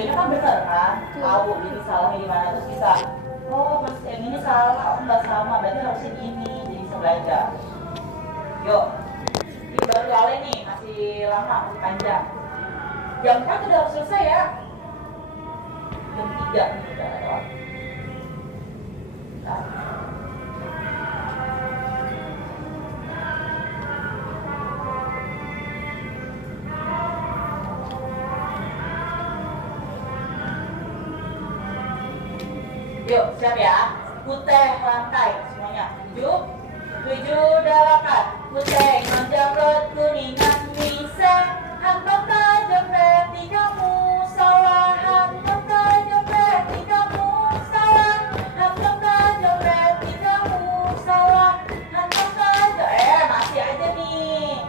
Kayaknya kan bener kan, tahu jadi salahnya di mana terus bisa. Oh, mas yang ini salah, oh nggak sama, berarti harusnya gini, jadi bisa belajar. Yuk, ini baru lale nih, masih lama, masih panjang. Jam 4 udah harus selesai ya. Jam 3 nih udah lewat. Bentar. Yuk, siap ya. Putih lantai semuanya. 7, 7, 8. Putih menjamret kuningan bisa. Hantam tajam reti kamu salah. Hantam tajam reti kamu salah. Hantam tajam reti kamu salah. Hantam tajam. Masih aja nih.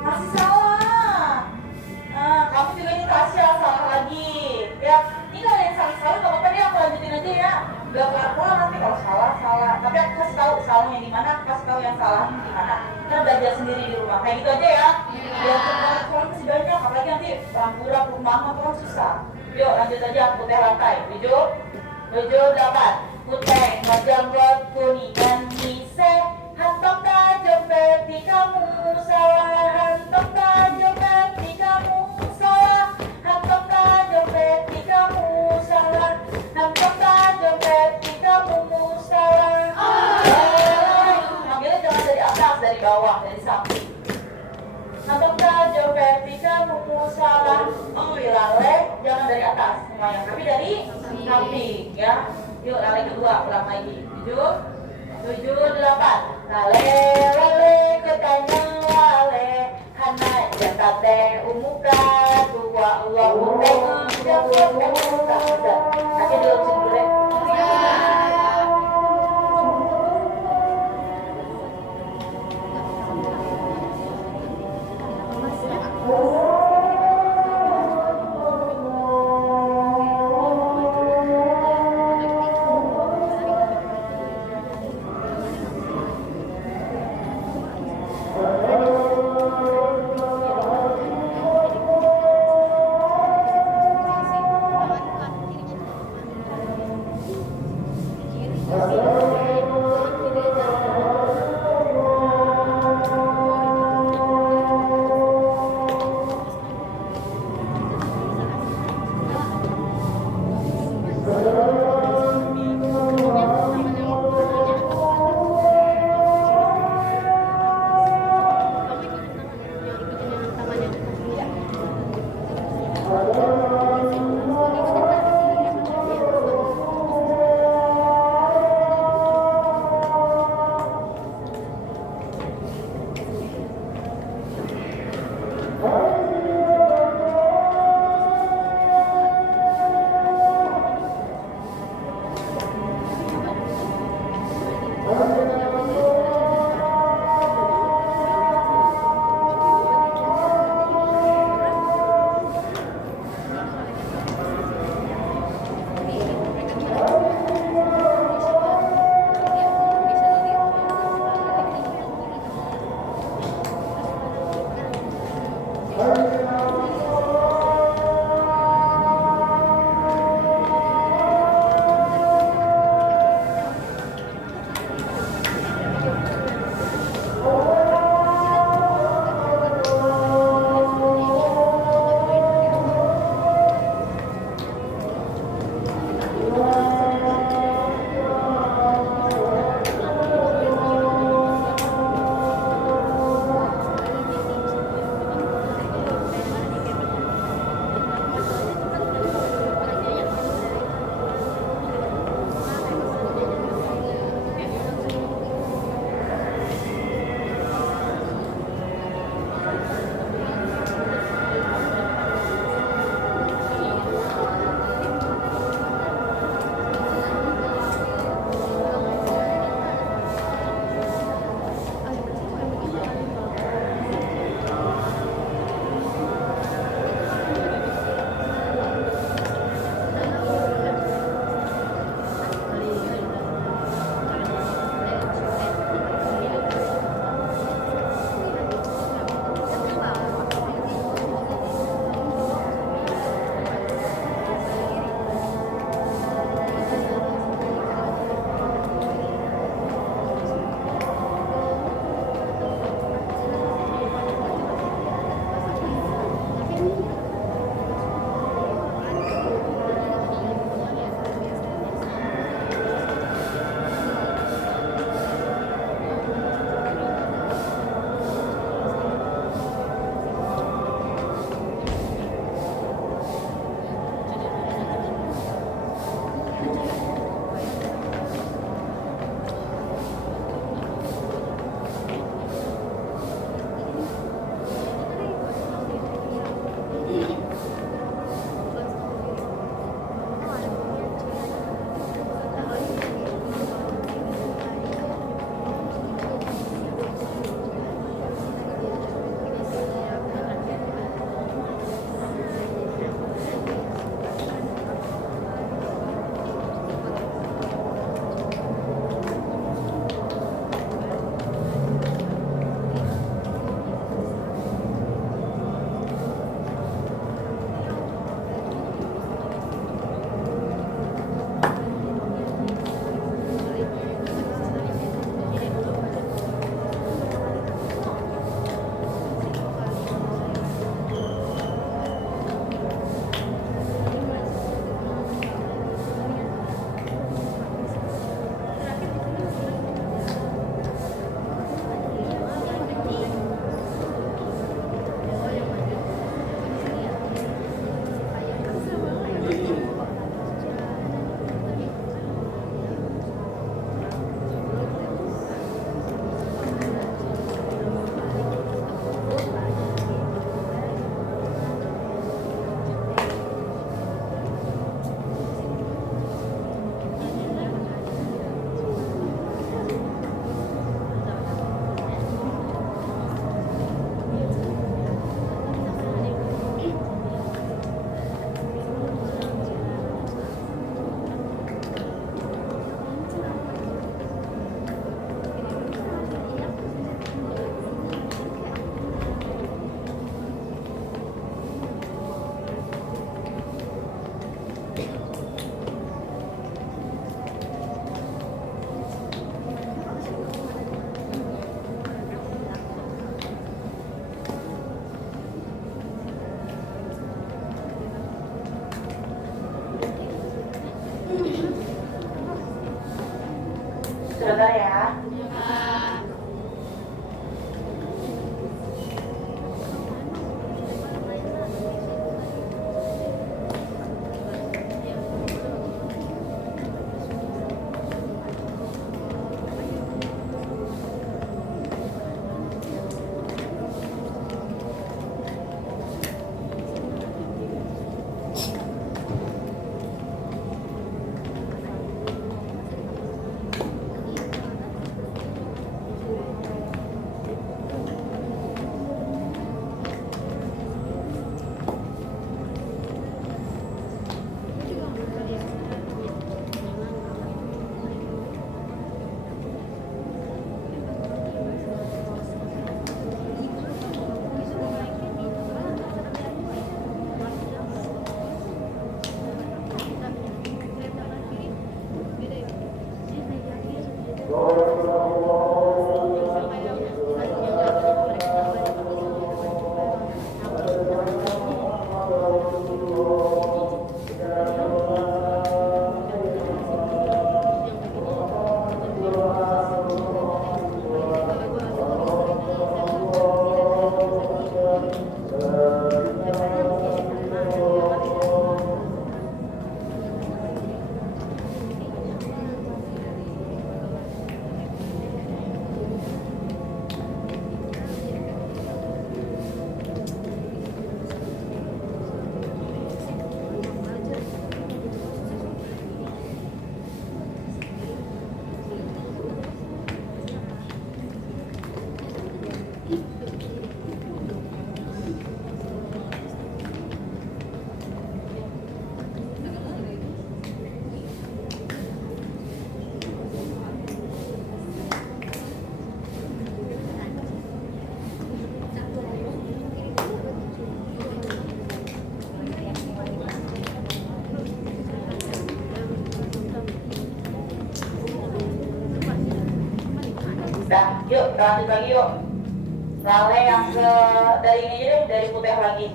Masih salah. Nah, kamu juga ini Tasya salah lagi. Ya, ini kalau yang salah-salah gak apa-apa deh, aku lanjutin aja ya. Gak apa-apa nanti kalau salah. Tapi aku kasih tahu salahnya di mana, aku kasih tahu yang salahnya di mana. Kita belajar sendiri di rumah. Kayak gitu aja ya. Belajar soalnya masih banyak, apalagi nanti ramburan rumahan tuh kan susah. Yuk lanjut aja, putih lantai. 7, 7, 8. Putih menjamret kuningan mise. Hantam tajam peti kamu salah. Hantam tajam peti kamu salah. Hantam tajam peti kamu salah. Hantam tajam peti kamu salah. Ambilnya jangan dari atas, dari bawah, dari samping. Hantam tajam peti kamu salah. Lale jangan dari atas semuanya, tapi dari samping ya. Yuk lale kedua, ulang lagi. 7, 7, 8. Lale ketanya lale hana jatate umuka tua Allah teh jawab umuka bisa nanti diurusin dulu deh. ya. Dah, yuk lanjut lagi yuk. Lale yang ke dari ini aja deh, dari putih lagi.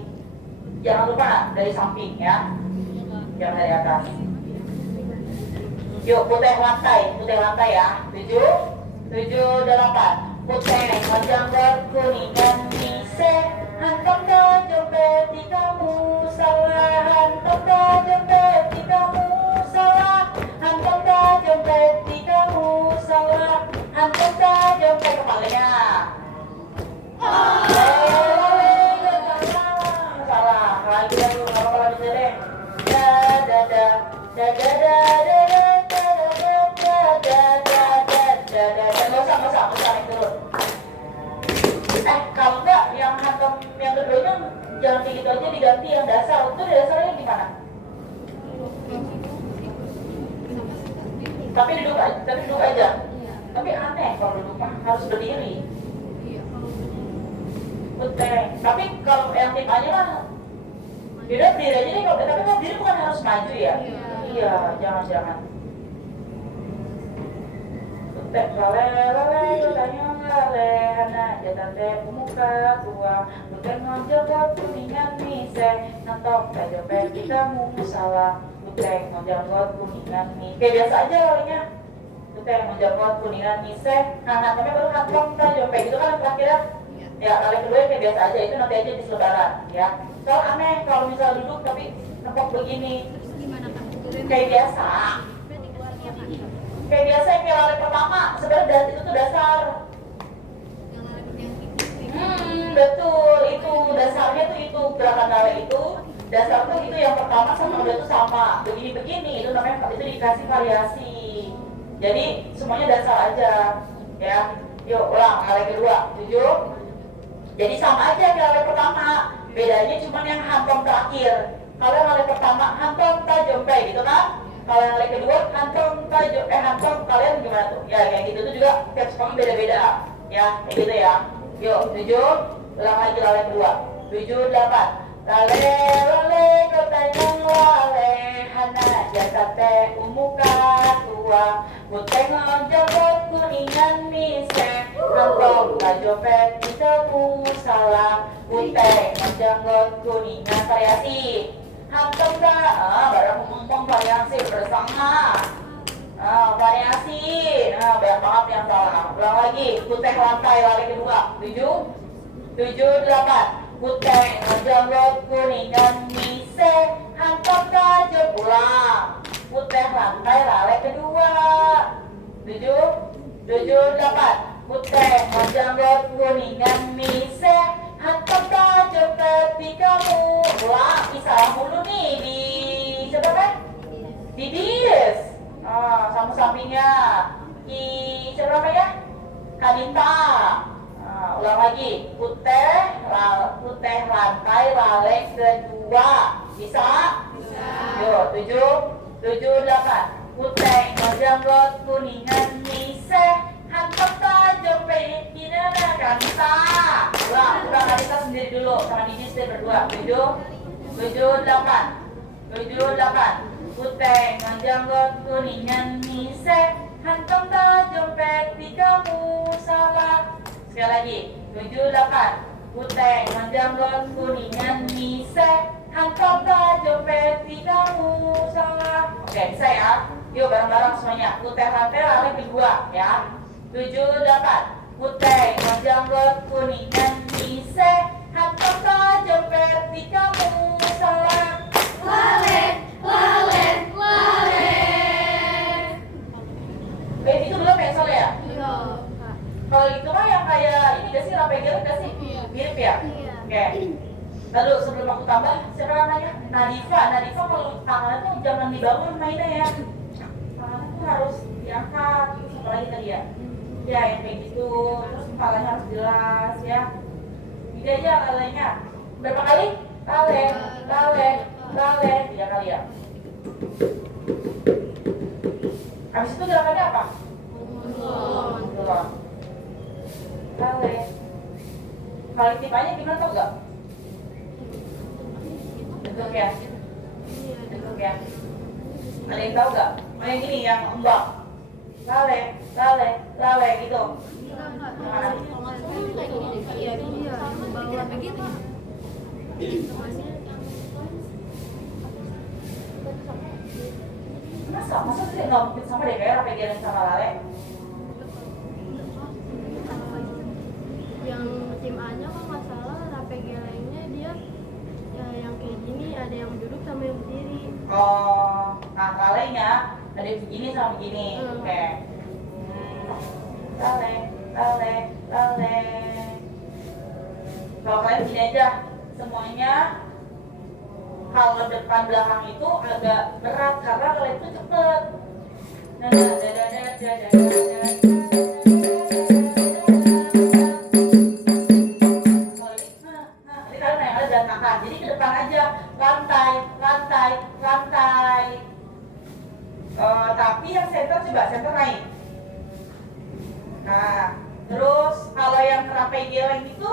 Jangan lupa nak, dari samping ya. Jangan dari atas. Yuk putih lantai ya. 7, 7, 8. Putih menjangkut kuningan mise. Hantam dompet di kamu salah. Hantam dompet di kamu salah. Hantam dompet di kamu salah. Hantam dompet kepalanya. Salah. Lagi dulu, nggak apa-apa bisa deh. Nggak usah naik turun. Kalau enggak yang hantam yang keduanya jangan kayak gitu aja, diganti yang dasar. Itu dasarnya gimana? Tapi duduk aja. Tapi aneh kalau duduk mah harus berdiri. Betul. Tapi kalau yang tim aja mah beda berdiri aja nih. Tapi kalau berdiri bukan harus maju ya? Iya, jangan. Jatante muka tua, bukan ngajak kuningan mise, nantong kajopet kamu salah, bukan ngajak kuningan mise. Kayak biasa aja kalinya, bukan ngajak kuningan mise, namanya baru nantong kajopet itu kan terakhir ya. Kali kedua kayak biasa aja, itu nanti aja di selebaran ya. Soal aneh kalau misal duduk tapi nempok begini, kayak biasa. Kayak biasa yang lari pertama, sebenarnya itu tuh dasar. Betul, itu dasarnya tuh itu gerakan lari itu, dasar tuh itu yang pertama sama udah tuh sama, begini-begini, itu namanya itu dikasih variasi. Jadi semuanya dasar aja, ya. Yuk ulang lari kedua, 7. Jadi sama aja kayak lari pertama, bedanya cuma yang hantam terakhir. Kalau yang lari pertama hantam tajompe gitu kan? Kalau yang lari kedua hantam kalian gimana tuh? Ya kayak gitu tuh juga tiap sekolah beda-beda ya, kayak gitu ya. Yuk 7, ulang lagi lale kedua. 7, 8. Lale kotanyang lale hana jatate umuka tua butengon jabot kuningan mise nantong kajopet ketemu salah buteng menjanggot kuningan variasi. Hantam dah, barang mumpung variasi bersama. Variasi, banyak banget yang lagi, putih lantai lari kedua. 7, 7, 8. Putih menjamret kuningan mise hantam gajah pulang. Putih lantai lari kedua. 7, 7, 8. Putih menjamret kuningan mise hantam gajah tepi kamu. Ulang, salah mulu nih di siapa kan? Di Dies. Sama sampingnya di siapa ya? Kadinta. Ulang lagi, putih lantai lale kedua. Bisa? Bisa. Yuk, 7, 7, 8. Putih menjamret kuningan mise hantam tajam pena Kadinta. Ulang Kadinta sendiri dulu sama Didi berdua. 7, 7, 8. 7, 8. Putih menjamret kuningan mise hantam tajam peti kamu salah. Sekali lagi, 7, 8. Putih menjamret kuningan mise hantam tajam peti kamu salah. Oke, bisa ya? Yuk bareng-bareng semuanya. Putih lantai lari kedua ya. 7, 8. Putih menjamret kuningan mise hantam tajam peti kamu salah. Lale, lale, lale. Itu belum ya soalnya ya? Iya. Kalau itu mah yang kayak ini gak sih, rapegel gak sih? Iya. Mirip ya? Iya. Oke. Lalu sebelum aku tambah, siapa namanya? Nadifa kalau tangannya tuh jangan dibangun mainnya ya. Tangannya tuh harus diangkat. Terus apa lagi tadi ya? Ya yang kayak gitu. Terus kepalanya harus jelas ya. Gini aja lalenya. Berapa kali? Lale, lale, lale. 3 kali ya. Habis itu gerakannya apa? Turun. Lale. Kali tipanya gimana tau gak? Bentuk ya? Bentuk ya? Ada yang tau gak? Yang ini yang embak. Lale, lale, lale gitu. Gimana? Iya, bawah begitu. Masa sih nggak mungkin sama deh kayak rapegel sama lale? Yang tim A-nya kok nggak salah, rapegelengnya dia ya, yang kayak gini ada yang duduk sama yang berdiri. Oh, nah lalenya ada yang begini sama begini. Oke. Lale, lale, lale. Kalau kalian gini aja, semuanya kalau depan belakang itu agak berat karena kalian itu cepet. Jadi ke depan aja, lantai, lantai, lantai. Tapi yang center coba center naik. Nah, terus kalau yang rapegel itu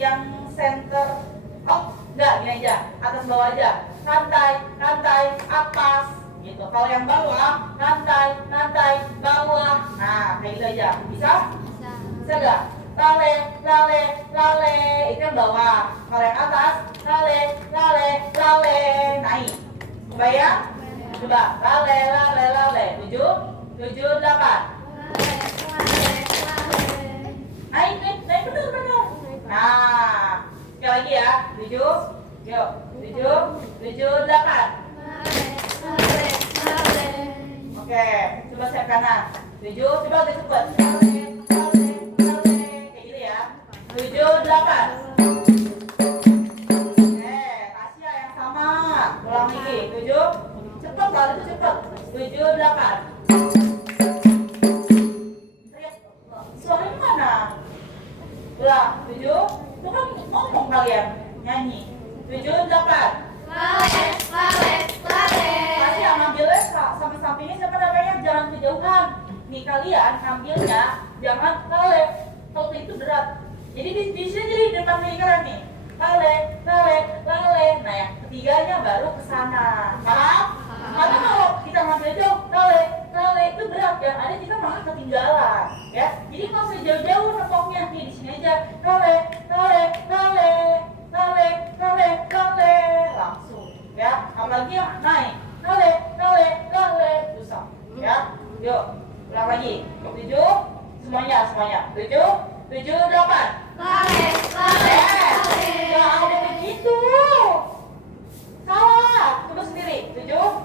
yang center, oh enggak, gini aja, atas bawah aja, lantai, lantai, atas, gitu. Kalau yang bawah, lantai, lantai, bawah. Nah, kayak gitu aja, bisa? Bisa. Bisa nggak? Lale, lale, lale, itu yang bawah. Kalau yang atas, lale, lale, lale, naik. Kebayang? Coba, lale, lale, lale, 7, 7, 8. Naik bener. Nah, sekali lagi ya, 7, yuk, 7, 7, 8. Oke, coba sayap kanan. 7, coba agak cepet. Kayak gitu ya. 7, 8. Tasya yang sama. Ulang lagi. 7, cepet kalau itu cepet. 7, 8. Suaranya mana? Ulang. 7, itu kan ngomong kalian, nyanyi. 7, 8. Tasya ngambilnya sampai sampingnya siapa namanya? Jangan kejauhan. Nih kalian ngambilnya jangan lale. Kalau itu berat. Jadi di sini jadi depan lingkaran nih. Lale, lale, lale. Nah yang ketiganya baru ke sana. Paham? Karena kalau kita ngambil jauh, lale, lale itu berat ya. Ada kita malah ketinggalan, ya. Jadi nggak usah jauh-jauh nepoknya. Nih di sini aja. Lale, lale, lale, lale, lale, lale. Langsung, ya. Apalagi yang naik. Lale, lale, lale. Susah, ya. Yuk, ulang lagi. 7, semuanya. 7, 7, 8. Balik. Nggak ada begitu. Salah. Coba sendiri. 7,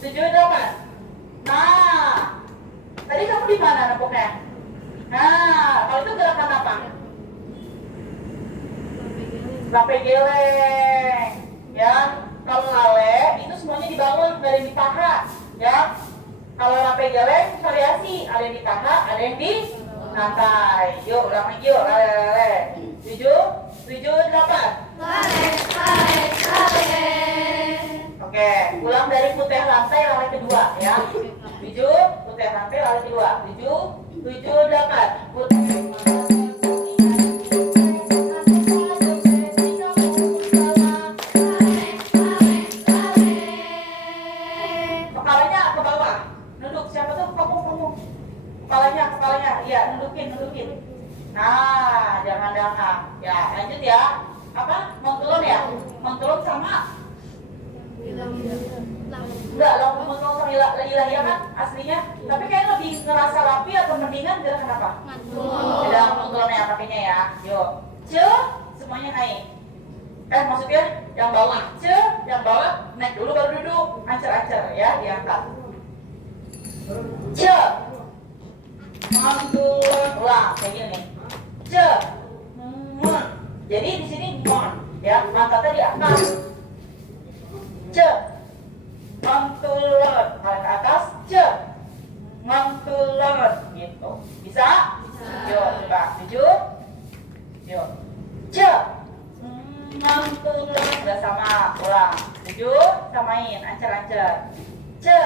7, 8. Nah, tadi kamu di mana nempuknya? Nah, kalau itu gerakan apa? Rape geleng. Ya, kalau lale itu semuanya dibangun, nggak ada yang di paha. Ya, kalau rape geleng variasi, ada yang di paha, ada yang di lantai. Yuk, ulang lagi yuk, lale. 7, 7, 8. Oke, ulang dari putih lantai lale kedua ya. 7, putih lantai lale kedua. 7, 7, 8. Putih. Kepalanya ke bawah. Nunduk. Siapa tuh? Kamu. Kepalanya. Iya, nundukin. Nah, jangan dahak. Ya, lanjut ya. Apa? Mengkelon ya? Mengkelon sama? Enggak, mengkelon sama ilah kan aslinya. Tapi kayaknya lebih ngerasa rapi atau mendingan gerakan apa? Tidak, mengkelon ya pakainya ya. Yuk. Ce, semuanya naik. Maksudnya yang bawah. Ce, yang bawah naik dulu baru duduk. Ancer ya, diangkat. Ce. Mengkelon. Ulang kayak gini. Ce. Jadi di sini mon ya, mangkatnya diangkat. Ce. Mengkelon. Ke atas. Ce. Mengkelon gitu. Bisa? Yuk, coba. 7. Yuk. Ce. Mengkelon. Udah sama. Ulang. 7. Samain. Ancer. Ce.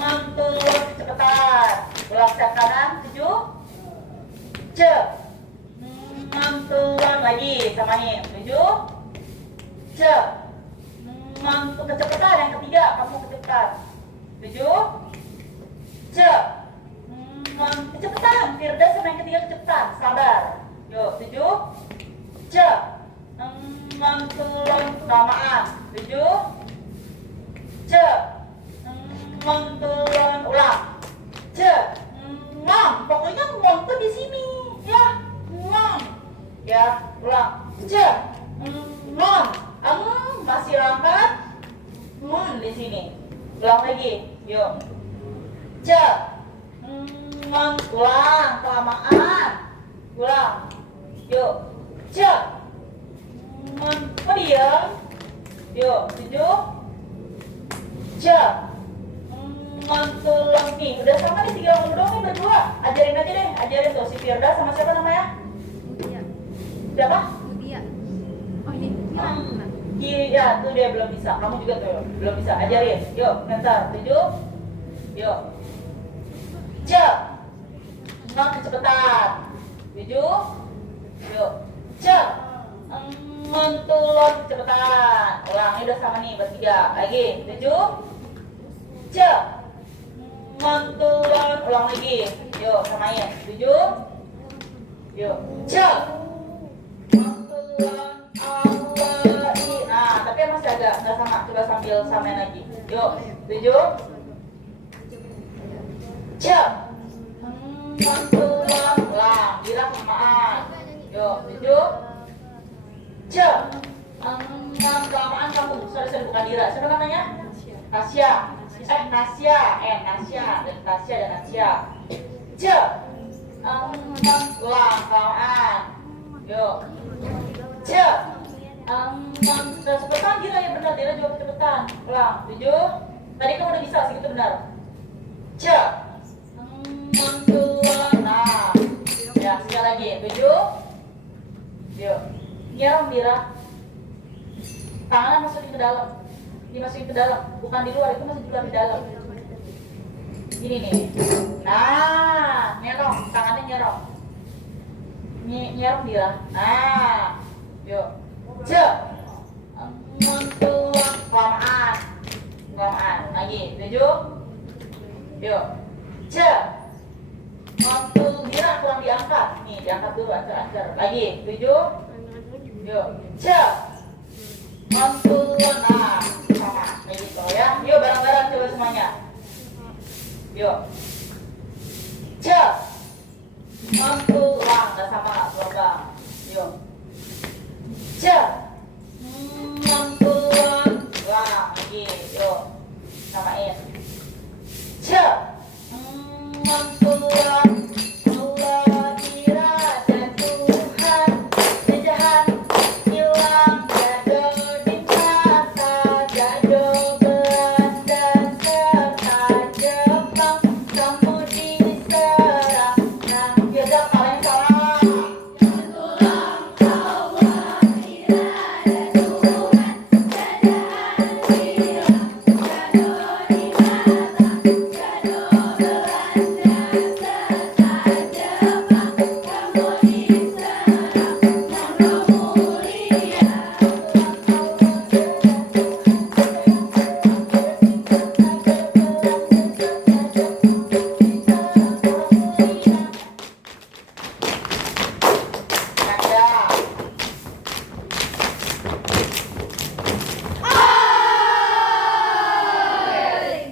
Mengkelon. Cepetan. Ulang sayap kanan. 7. Ce. Mengkelon lagi. Samain. 7. Ce. Kecepatan yang ketiga. Kamu kecepatan. 7. Ce. Kecepatan. Firda sama yang ketiga kecepatan. Sabar. Yuk. 7. Ce. Mengkelon kelamaan. 7. Ce. Mengkelon. Ulang. Ce. Pokoknya ngom tuh di sini ya. Ngom. Ya, ulang. Ce. Ngom. Masih angkat. Di sini. Ulang lagi. Yuk. Ce. Ulang kelamaan. Ulang. Yuk. Ce. Kok diam? Yuk. 7. Ce. Mengkelon nih. Udah sama nih, tinggal ngomong nih berdua. Ajarin aja deh. Ajarin tuh si Firda sama siapa namanya? Siapa? Kiri ya, tuh dia belum bisa. Kamu juga tuh belum bisa. Ajarin. Yuk, ntar. 7. Yuk. Ce. Kecepatan. 7. Yuk. Ce. Mengkelon kecepatan. Ulang, ini udah sama nih bertiga. Lagi. 7. Ce. Mengkelon. Ulang lagi. Yuk, samain. 7. Yuk. Ce. Mengkelon. Nah, tapi masih agak nggak sama. Coba sambil samain lagi. Yuk. 7. Ce. Mengkelon. Ulang. Gerak kelamaan. Yuk. 7. Ce. Kelamaan kamu. Sorry, bukan Dira. Siapa namanya? Nasya. Nasya. Dan Nasya. Ce. Ulang. Kelamaan. Yuk. Ce. Cepetan Dira ya, benar. Dira jawab cepetan. Ulang. 7. Tadi kamu udah bisa segitu benar. Ce. Nah. Ya, sekali lagi. 7. Yuk. Nyerong Dira. Tangannya masukin ke dalam. Dimasukin ke dalam, bukan di luar, itu masih juga di dalam. Gini nih. Nah, nyerong, tangannya nyerong. Nyerong Dira. Nah. Yuk. Ce. Mengkelon kelamaan. Lagi. 7. Yuk. Ce. Mengkelon Dira kurang diangkat. Nih, diangkat dulu ancer. Lagi. 7. Yuk. Ce. Mengkelon. Nah, sama kayak gitu ya. Yuk bareng-bareng coba semuanya. Yuk. Ce. Mempulang, nggak sama gelombang. Yuk. Ce. Mempulang. Ulang lagi. Yuk. Samain. Ce. Mempulang. Allah kira dan Tuhan jajahan hilang jado di mata jado Belanda serta Jepang kamu diserang nah beda kalian salah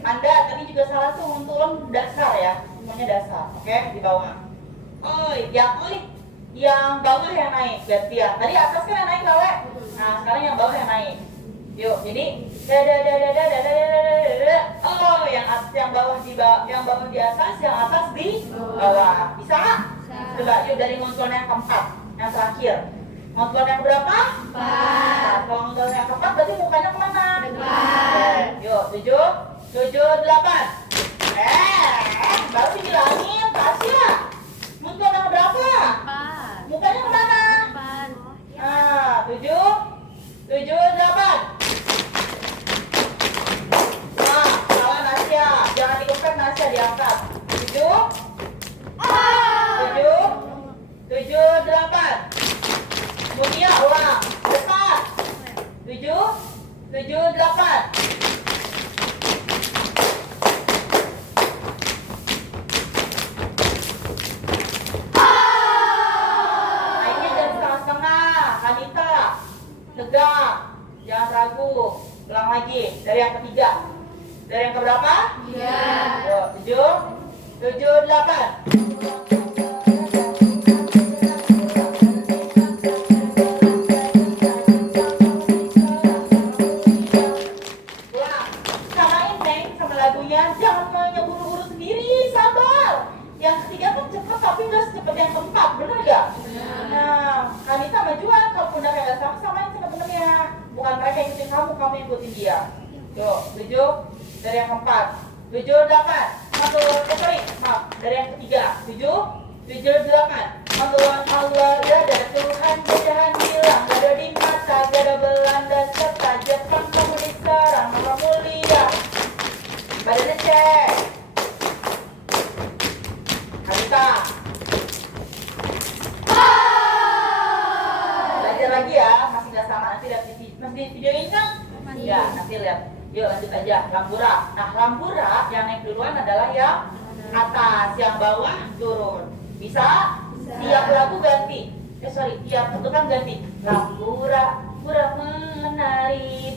Anda tadi juga salah tuh untuk dasar ya, semuanya dasar, oke di bawah. Yang bawah yang naik gantian. Tadi atas kan yang naik gawe. Nah sekarang yang bawah yang naik. Yuk, jadi yang bawah di atas, yang atas di bawah. Bisa? Coba yuk dari ngontrol yang keempat, yang terakhir. Ngontrol yang berapa? 4. Nah, kalau ngontrol yang keempat berarti mukanya kemana? Depan. Yuk, 7, 8. Baru dibilangin, Tasya. Ngontrol yang berapa? 4. Mukanya kemana? Depan. Nah, 7, 8. Nah, salah Nasya. Jangan dikepet Nasya, diangkat. 7, 8. Mutia ulang. Cepat. 7, 8. Naiknya jam setengah-setengah. Kanita, tegak. Jangan ragu. Ulang lagi. Dari yang ketiga. Dari yang keberapa? 3. Yuk, 7, 8. Ulang. Samain Neng sama lagunya. Jangan mau buru-buru sendiri. Sabar. Yang ketiga kan cepet tapi nggak secepat yang keempat. Bener gak? Nah, Kanita majuan. Kalau pundaknya nggak sama, samain sebenarnya. Bukan mereka yang ikutin kamu, kamu yang ikutin dia. Yuk, 7 dari yang keempat. 7, 8. Maaf, dari yang ketiga. 7, 8. Allah ya dan Tuhan jajahan hilang. Gada di mata, gada Belanda serta Jepang kamu diserang. Mama mulia. Badannya cek. Kanita. Belajar lagi ya, masih nggak sama. Nanti lihat di video ini kan? Ya, nanti lihat. Yuk lanjut aja, Lambura. Nah, Lambura yang naik duluan adalah yang atas, yang bawah turun. Bisa? Tiap lagu ganti. Tiap bentukan ganti. Lambura, pura menari,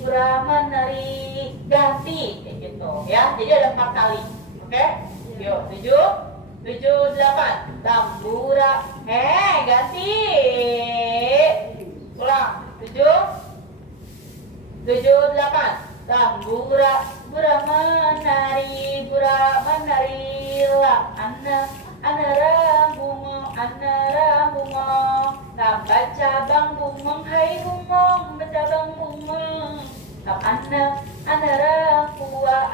ganti. Kayak gitu ya. Jadi ada 4 kali. Oke? Yuk, 7, 8. Lambura, ganti. Ulang. 7, 8. Lambura, menari lah. Ana rambungo. Baca bang bumong, hai bumong, baca bang bumong. Ana rambua.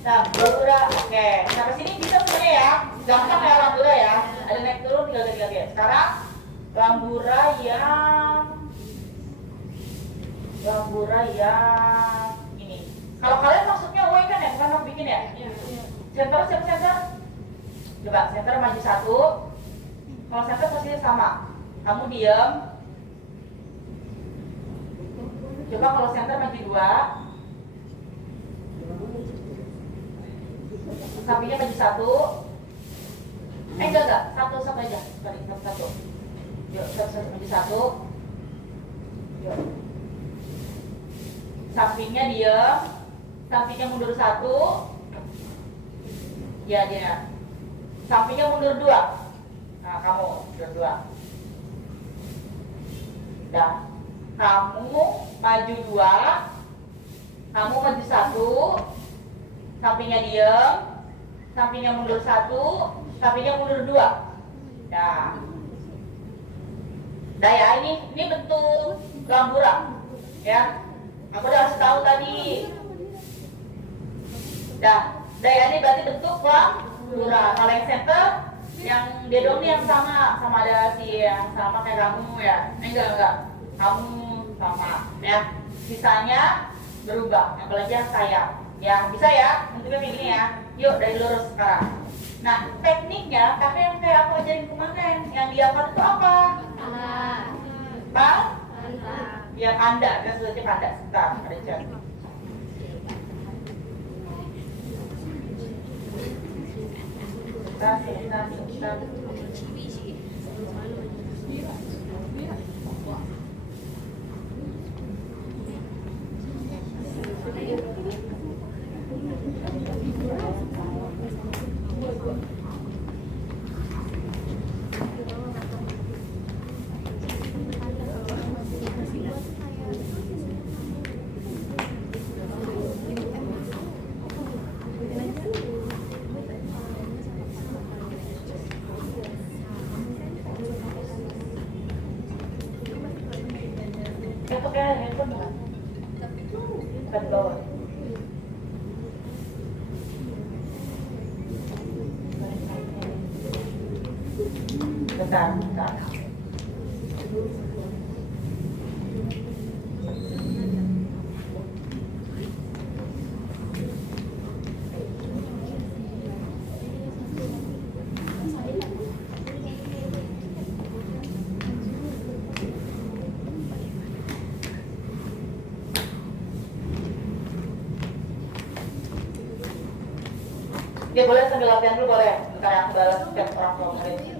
Lambura, oke. Sampai sini bisa semuanya ya. Gampang ya Lambura ya. Ada naik turun tinggal ganti-ganti. Sekarang Lambura yang ini. Kalau kalian maksudnya W kan ya, bukan mau bikin ya? Center siapa center? Coba center maju 1. Kalau center posisinya sama. Kamu diam. Coba kalau center maju 2. Sampingnya maju 1. Enggak. Satu aja. Sorry, satu. Yuk, maju 1. Yuk. Sampingnya diam, sampingnya mundur 1. Ya dia. sampingnya mundur 2. Nah, kamu mundur 2. Dah. Kamu maju 2. Kamu maju 1. Sampingnya diam. Sampingnya mundur 1. Sampingnya mundur 2. Dah. Dah ya, ini bentuk gambura. Ya. Aku udah harus tahu tadi. Dah ya, ini berarti bentuk gambura. Kalau yang center, yang dia dong yang sama ada si yang sama kayak kamu ya. Enggak. Kamu sama ya. Sisanya berubah. Yang apalagi yang sayap. Ya, bisa ya. Bentuknya begini ya. Yuk dari lurus sekarang. Nah, tekniknya kakak yang kayak aku ajarin kemarin. Yang diangkat itu apa? Panda. Ya, panda. Kita sebutnya panda. Sebentar, ada chat. Sebentar. Itu kayak handphone bukan? Betul. Bentar. Dia boleh sambil latihan dulu boleh. Bentar yang balas chat orang tua murid.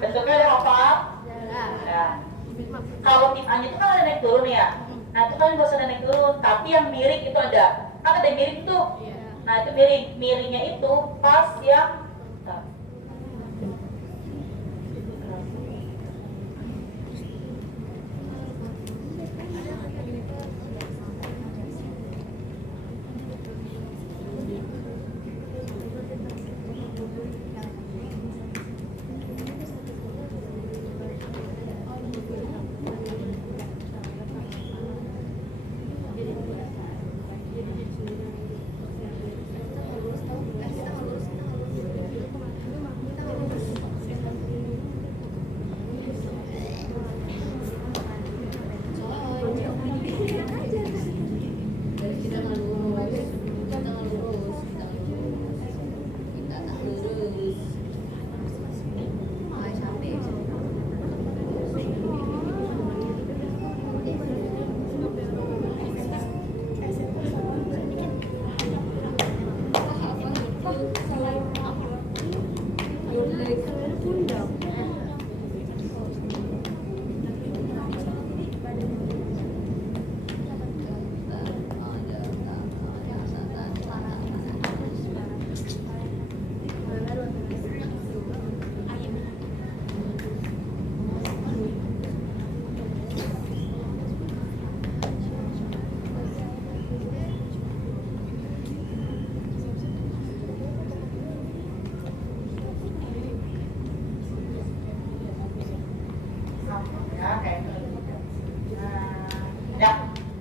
Bentuknya ada hafal? Ya. Kalau tim A-nya itu kan ada naik turun ya. Nah itu kan gak usah ada naik turun, tapi yang miring itu ada. Kan ada yang miring tuh. Nah itu miring, miringnya itu pas yang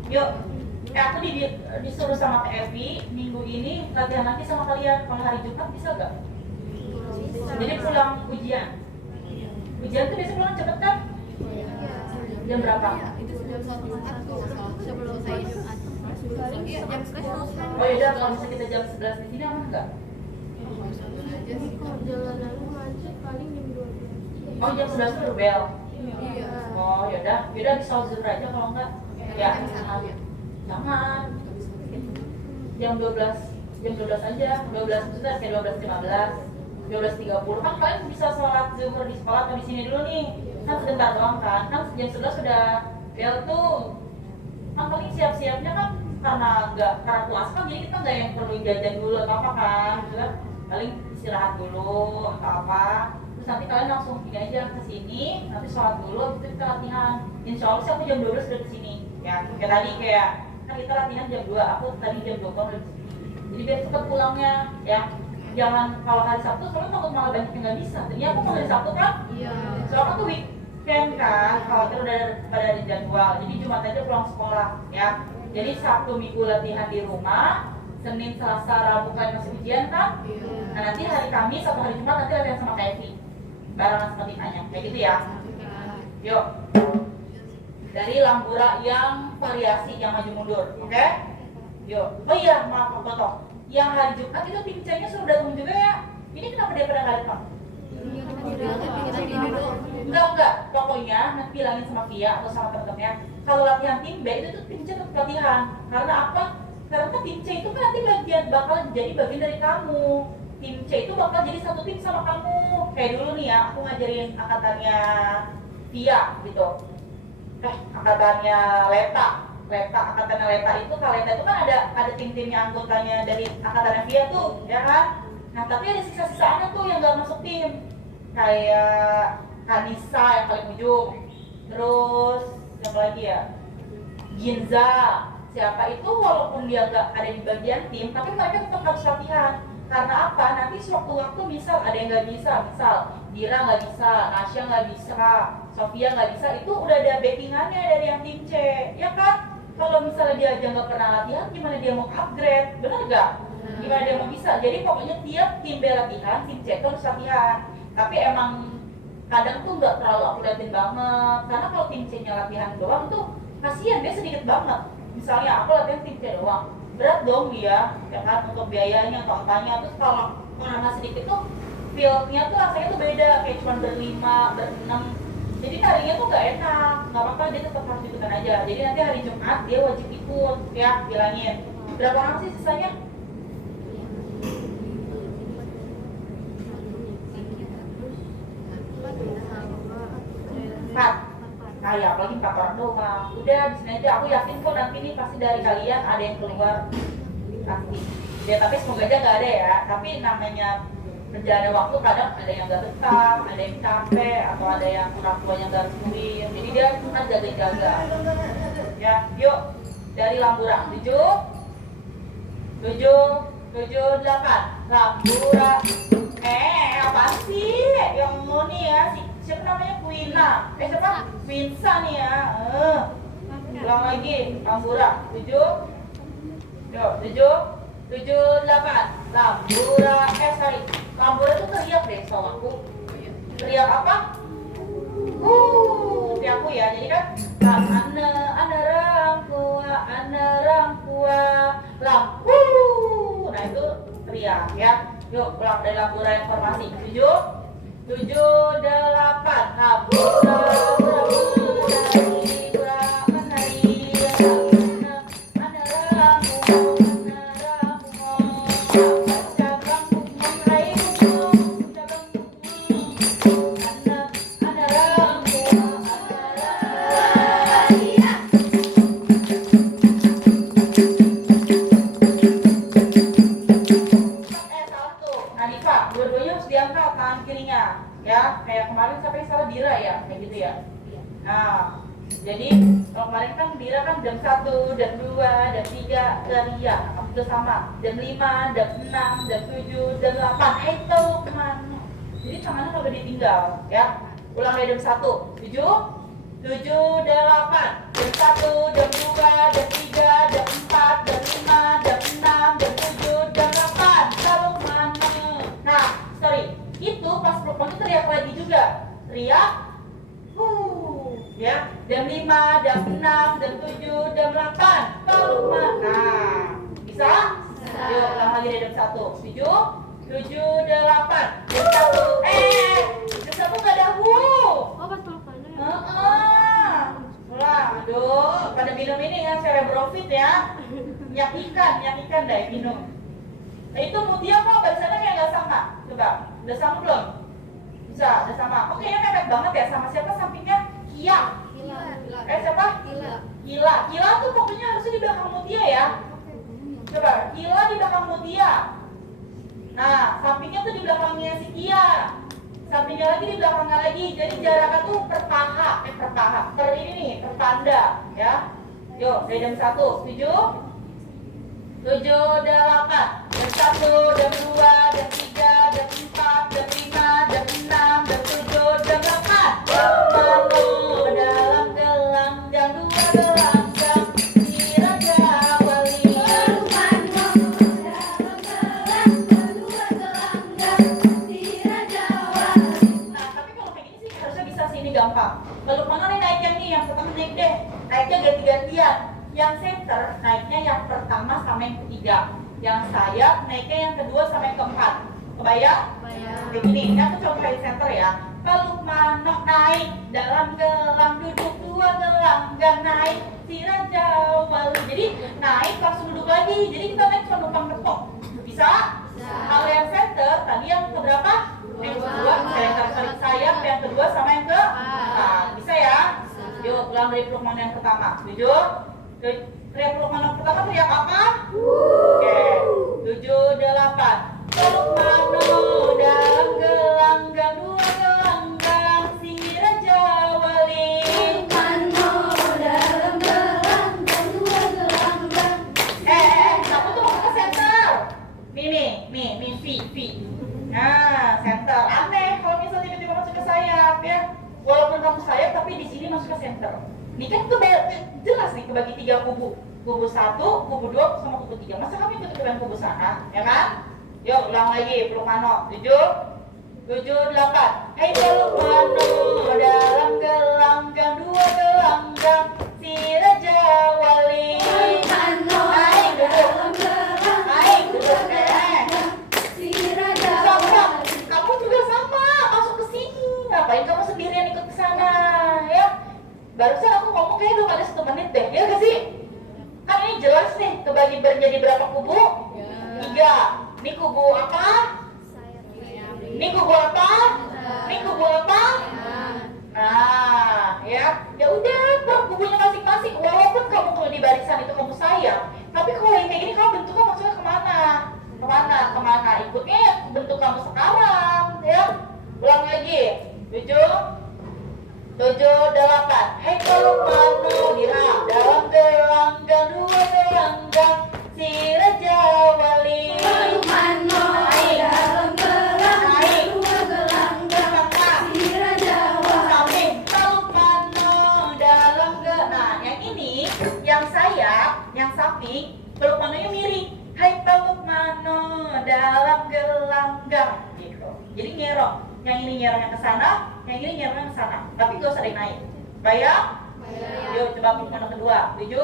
yuk, aku disuruh sama Kak Evi minggu ini latihan nanti sama kalian. Kalau hari Jumat bisa gak? Jadi pulang ujian. Ujian tuh biasa pulang cepet kan? Jam berapa? Itu jam 1 sebelum saya Jumat. Iya, jam 11. Oh yaudah, kalau bisa kita jam 11 di sini aman nggak? Perjalanan macet paling jam 12. Oh jam 11 tuh bel. Iya. Oh yaudah bisa zuhur aja kalau enggak. Ya, jangan. Jam 12 aja. 12 itu kayak 12.15, 12.30 kan kalian bisa sholat zuhur di sekolah atau di sini dulu nih. Kan sebentar doang kan. Kan jam 11 sudah bel tuh. Kan paling siap-siapnya kan karena puasa kan, jadi kita nggak yang perlu jajan dulu atau apa kan, gitu kan. Paling istirahat dulu atau apa. Terus nanti kalian langsung ini aja ke sini, nanti sholat dulu, habis itu kita latihan. Insya Allah sih aku jam 12 udah kesini. Ya, kayak tadi kan kita latihan jam 2, aku tadi jam 2 udah kesini. Jadi biar cepet pulangnya, ya. Jangan kalau hari Sabtu, soalnya takut malah banyak yang nggak bisa. Tadinya aku mau hari Sabtu kan, soalnya tuh weekend kan, khawatir udah pada ada jadwal. Jadi Jumat aja pulang sekolah, ya. Jadi Sabtu Minggu latihan di rumah, Senin, Selasa, Rabu kalian masih ujian kan? Nah nanti hari Kamis atau hari Jumat nanti latihan sama Kak Evi, barengan sama timnya, kayak gitu ya. Yuk. Dari Lambura yang variasi, yang maju mundur, oke? Yuk. Oh iya, maaf aku potong. Yang hari Jumat itu tim C-nya suruh datang juga ya. Ini kenapa dia pada nggak datang? Enggak. Pokoknya nanti bilangin sama Via atau sama teman-temannya. Kalau latihan tim B itu tuh tim C tetap latihan. Karena apa? Karena tim C itu kan nanti bakal jadi bagian dari kamu. Tim C itu bakal jadi satu tim sama kamu. Kayak dulu nih ya, aku ngajarin angkatannya Via gitu. Angkatannya Leta angkatannya Leta itu, kalau Leta itu kan ada tim-timnya anggotanya dari angkatannya Via tuh, ya kan? Nah tapi ada sisa-sisaannya tuh yang gak masuk tim, kayak Kanisa yang paling ujung, terus siapa lagi ya, Ginza, siapa itu walaupun dia gak ada di bagian tim, tapi mereka tetap harus latihan. Karena apa? Nanti sewaktu-waktu misal ada yang gak bisa, misal Dira gak bisa, Nasya gak bisa, Sofia gak bisa, itu udah ada backingannya dari yang tim C, ya kan? Kalau misalnya dia aja gak pernah latihan, gimana dia mau upgrade? Bener gak? Gimana dia mau bisa? Jadi pokoknya tiap tim B latihan, tim C itu harus latihan. Tapi emang kadang tuh gak terlalu aku liatin banget, karena kalau tim C nya latihan doang tuh kasihan, dia sedikit banget. Misalnya aku latihan tim C doang, berat dong dia, ya kan, untuk biayanya atau apanya. Terus kalau orang sedikit tuh fieldnya tuh rasanya tuh beda, kayak cuma berlima, berenam. Jadi harinya tuh gak enak, gak apa-apa, dia tetap harus ikutan aja. Jadi nanti hari Jumat dia wajib ikut, ya, bilangin. Berapa orang sih sisanya? apalagi 4 orang doang. Udah di sini aja, aku yakin kok nanti nih pasti dari kalian ada yang keluar pasti. Ya tapi semoga aja nggak ada ya. Tapi namanya berjalannya waktu kadang ada yang nggak betah, ada yang capek, atau ada yang orang tuanya nggak restuin. Jadi dia kan jaga-jaga. Ya, yuk dari Lambura 7, 8 Lambura. Apa sih yang mau nih ya? Siapa namanya? Siapa? Winsa nih ya. Ulang lagi Lambura 7, yuk 7, 8 Lambura. Sorry, Lambura tuh teriak deh sama aku. Teriak apa? Seperti aku ya. Jadi kan ana rangkua lampu. Nah itu teriak ya. Yuk ulang dari Lambura yang formasi 7, 8 Lambura ya, kayak kemarin sampai salah Dira ya, kayak gitu ya. Nah, jadi kalau kemarin kan Dira kan jam 1, jam 2, jam 3 Ria, kamu juga sama. Jam 5, jam 6, jam 7, jam 8. Itu kemana? Jadi tangannya kagak ditinggal, ya. Ulang dari jam 1, 7, 8. Jam 1, jam 2, jam 3, jam 4, jam 5, jam 6, jam 7, jam 8. Kalau mana? Nah, sorry. Itu pas Lukman itu teriak lagi juga, teriak ya, jam 5, jam 6, jam 7, jam 8 kalau Lukman. Nah, bisa? Yuk ulang lagi dari jam 1, 7, 8 jam 1, jam 1 gak ada pas Lukman ya? Ulang, aduh, pada minum ini ya, Cerebrofit ya. Minyak ikan deh minum. Nah itu Mutia kok barisannya kayak nggak sama. Coba, udah sama belum? Bisa, udah sama. Oke, ya mepet banget ya sama siapa sampingnya? Kia. Siapa? Kila tuh pokoknya harusnya di belakang Mutia ya. Coba, Kila di belakang Mutia. Nah, sampingnya tuh di belakangnya si Kia. Sampingnya lagi di belakangnya lagi. Jadi jaraknya tuh per ini nih, per tanda ya. Yuk, dari jam 1, 7, 8 jam 1, jam 2, jam 3, jam 4, jam 5, jam 6, jam 7, jam 8 Mano dalam gelanggang, 2 gelanggang si Raja Wali. Mano dalam gelanggang, 2 gelanggang si Raja Wali. Nah tapi kalau kayak gini sih harusnya bisa sih, ini gampang. Kalau mana nih naiknya nih, yang pertama naik deh, naiknya ganti-gantian. Yang center naiknya yang pertama sama yang ketiga, yang sayap naiknya yang kedua sama yang keempat. Kebayang? Kayak gini, ini aku contohin center ya. Kalau manok naik dalam gelang, duduk 2 gelanggang naik si Raja Wali. Jadi naik langsung duduk lagi. Jadi kita naik cuma numpang tepok. Bisa? Kalau yang center tadi yang keberapa? Yang kedua, sayap yang kedua sama yang keempat. Bisa ya? Yuk ulang dari peluk yang pertama. 7. Teriak peluk mana pertama teriak apa? Oke, 7, 8 peluk mano dalam gelanggang, 2 gelanggang si Raja Wali. Mano dalam gelanggang, 2 gelanggang. Kamu tuh mau ke center. Nih, V. Nah, center. Aneh kalau misalnya tiba-tiba masuk ke sayap ya. Walaupun kamu sayap tapi di sini masuk ke center. Ini kan jelas nih kebagi 3 kubu 1, kubu 2, sama kubu 3. Masa kami ikut dengan kubu sana, ya kan? Yuk ulang lagi, peluk mano 7, 8 Hai peluk mano dalam gelanggang, 2 gelanggang si Raja Wali. Mano dalam gelanggang, 2 gelanggang si Raja Wali. Kamu juga sama, masuk ke sini. Ngapain kamu sendirian ikut ke sana, ya? Barusan aku ngomong kayaknya belum ada 1 menit deh, ya gak sih? Kan ini jelas nih, kebagi menjadi berapa kubu? 3. Ini kubu apa? Ini kubu apa? Ini kubu apa? Nah, ya udah, buat bukunya masing-masing. Walaupun kamu kalau di barisan itu kamu sayang, tapi kalau yang kayak gini kamu bentuknya maksudnya kemana? Kemana? Ikutnya ya bentuk kamu sekarang, ya. Ulang lagi. 7, 8. Hei kalau mano dira dalam gelanggang dua gelanggang si Raja Wali. Mano dalam gelanggang dua gelanggang si Raja Wali. Kalau mano dalam Nah, yang ini, yang sayap, yang samping, peluk manonya miring. Hai peluk mano dalam gelanggang, gitu. Jadi nyerong. Yang ini nyerongnya ke sana, yang ini nyerongnya ke sana. Tapi gak usah naik. Bayang? Yuk coba peluk mano kedua. 7.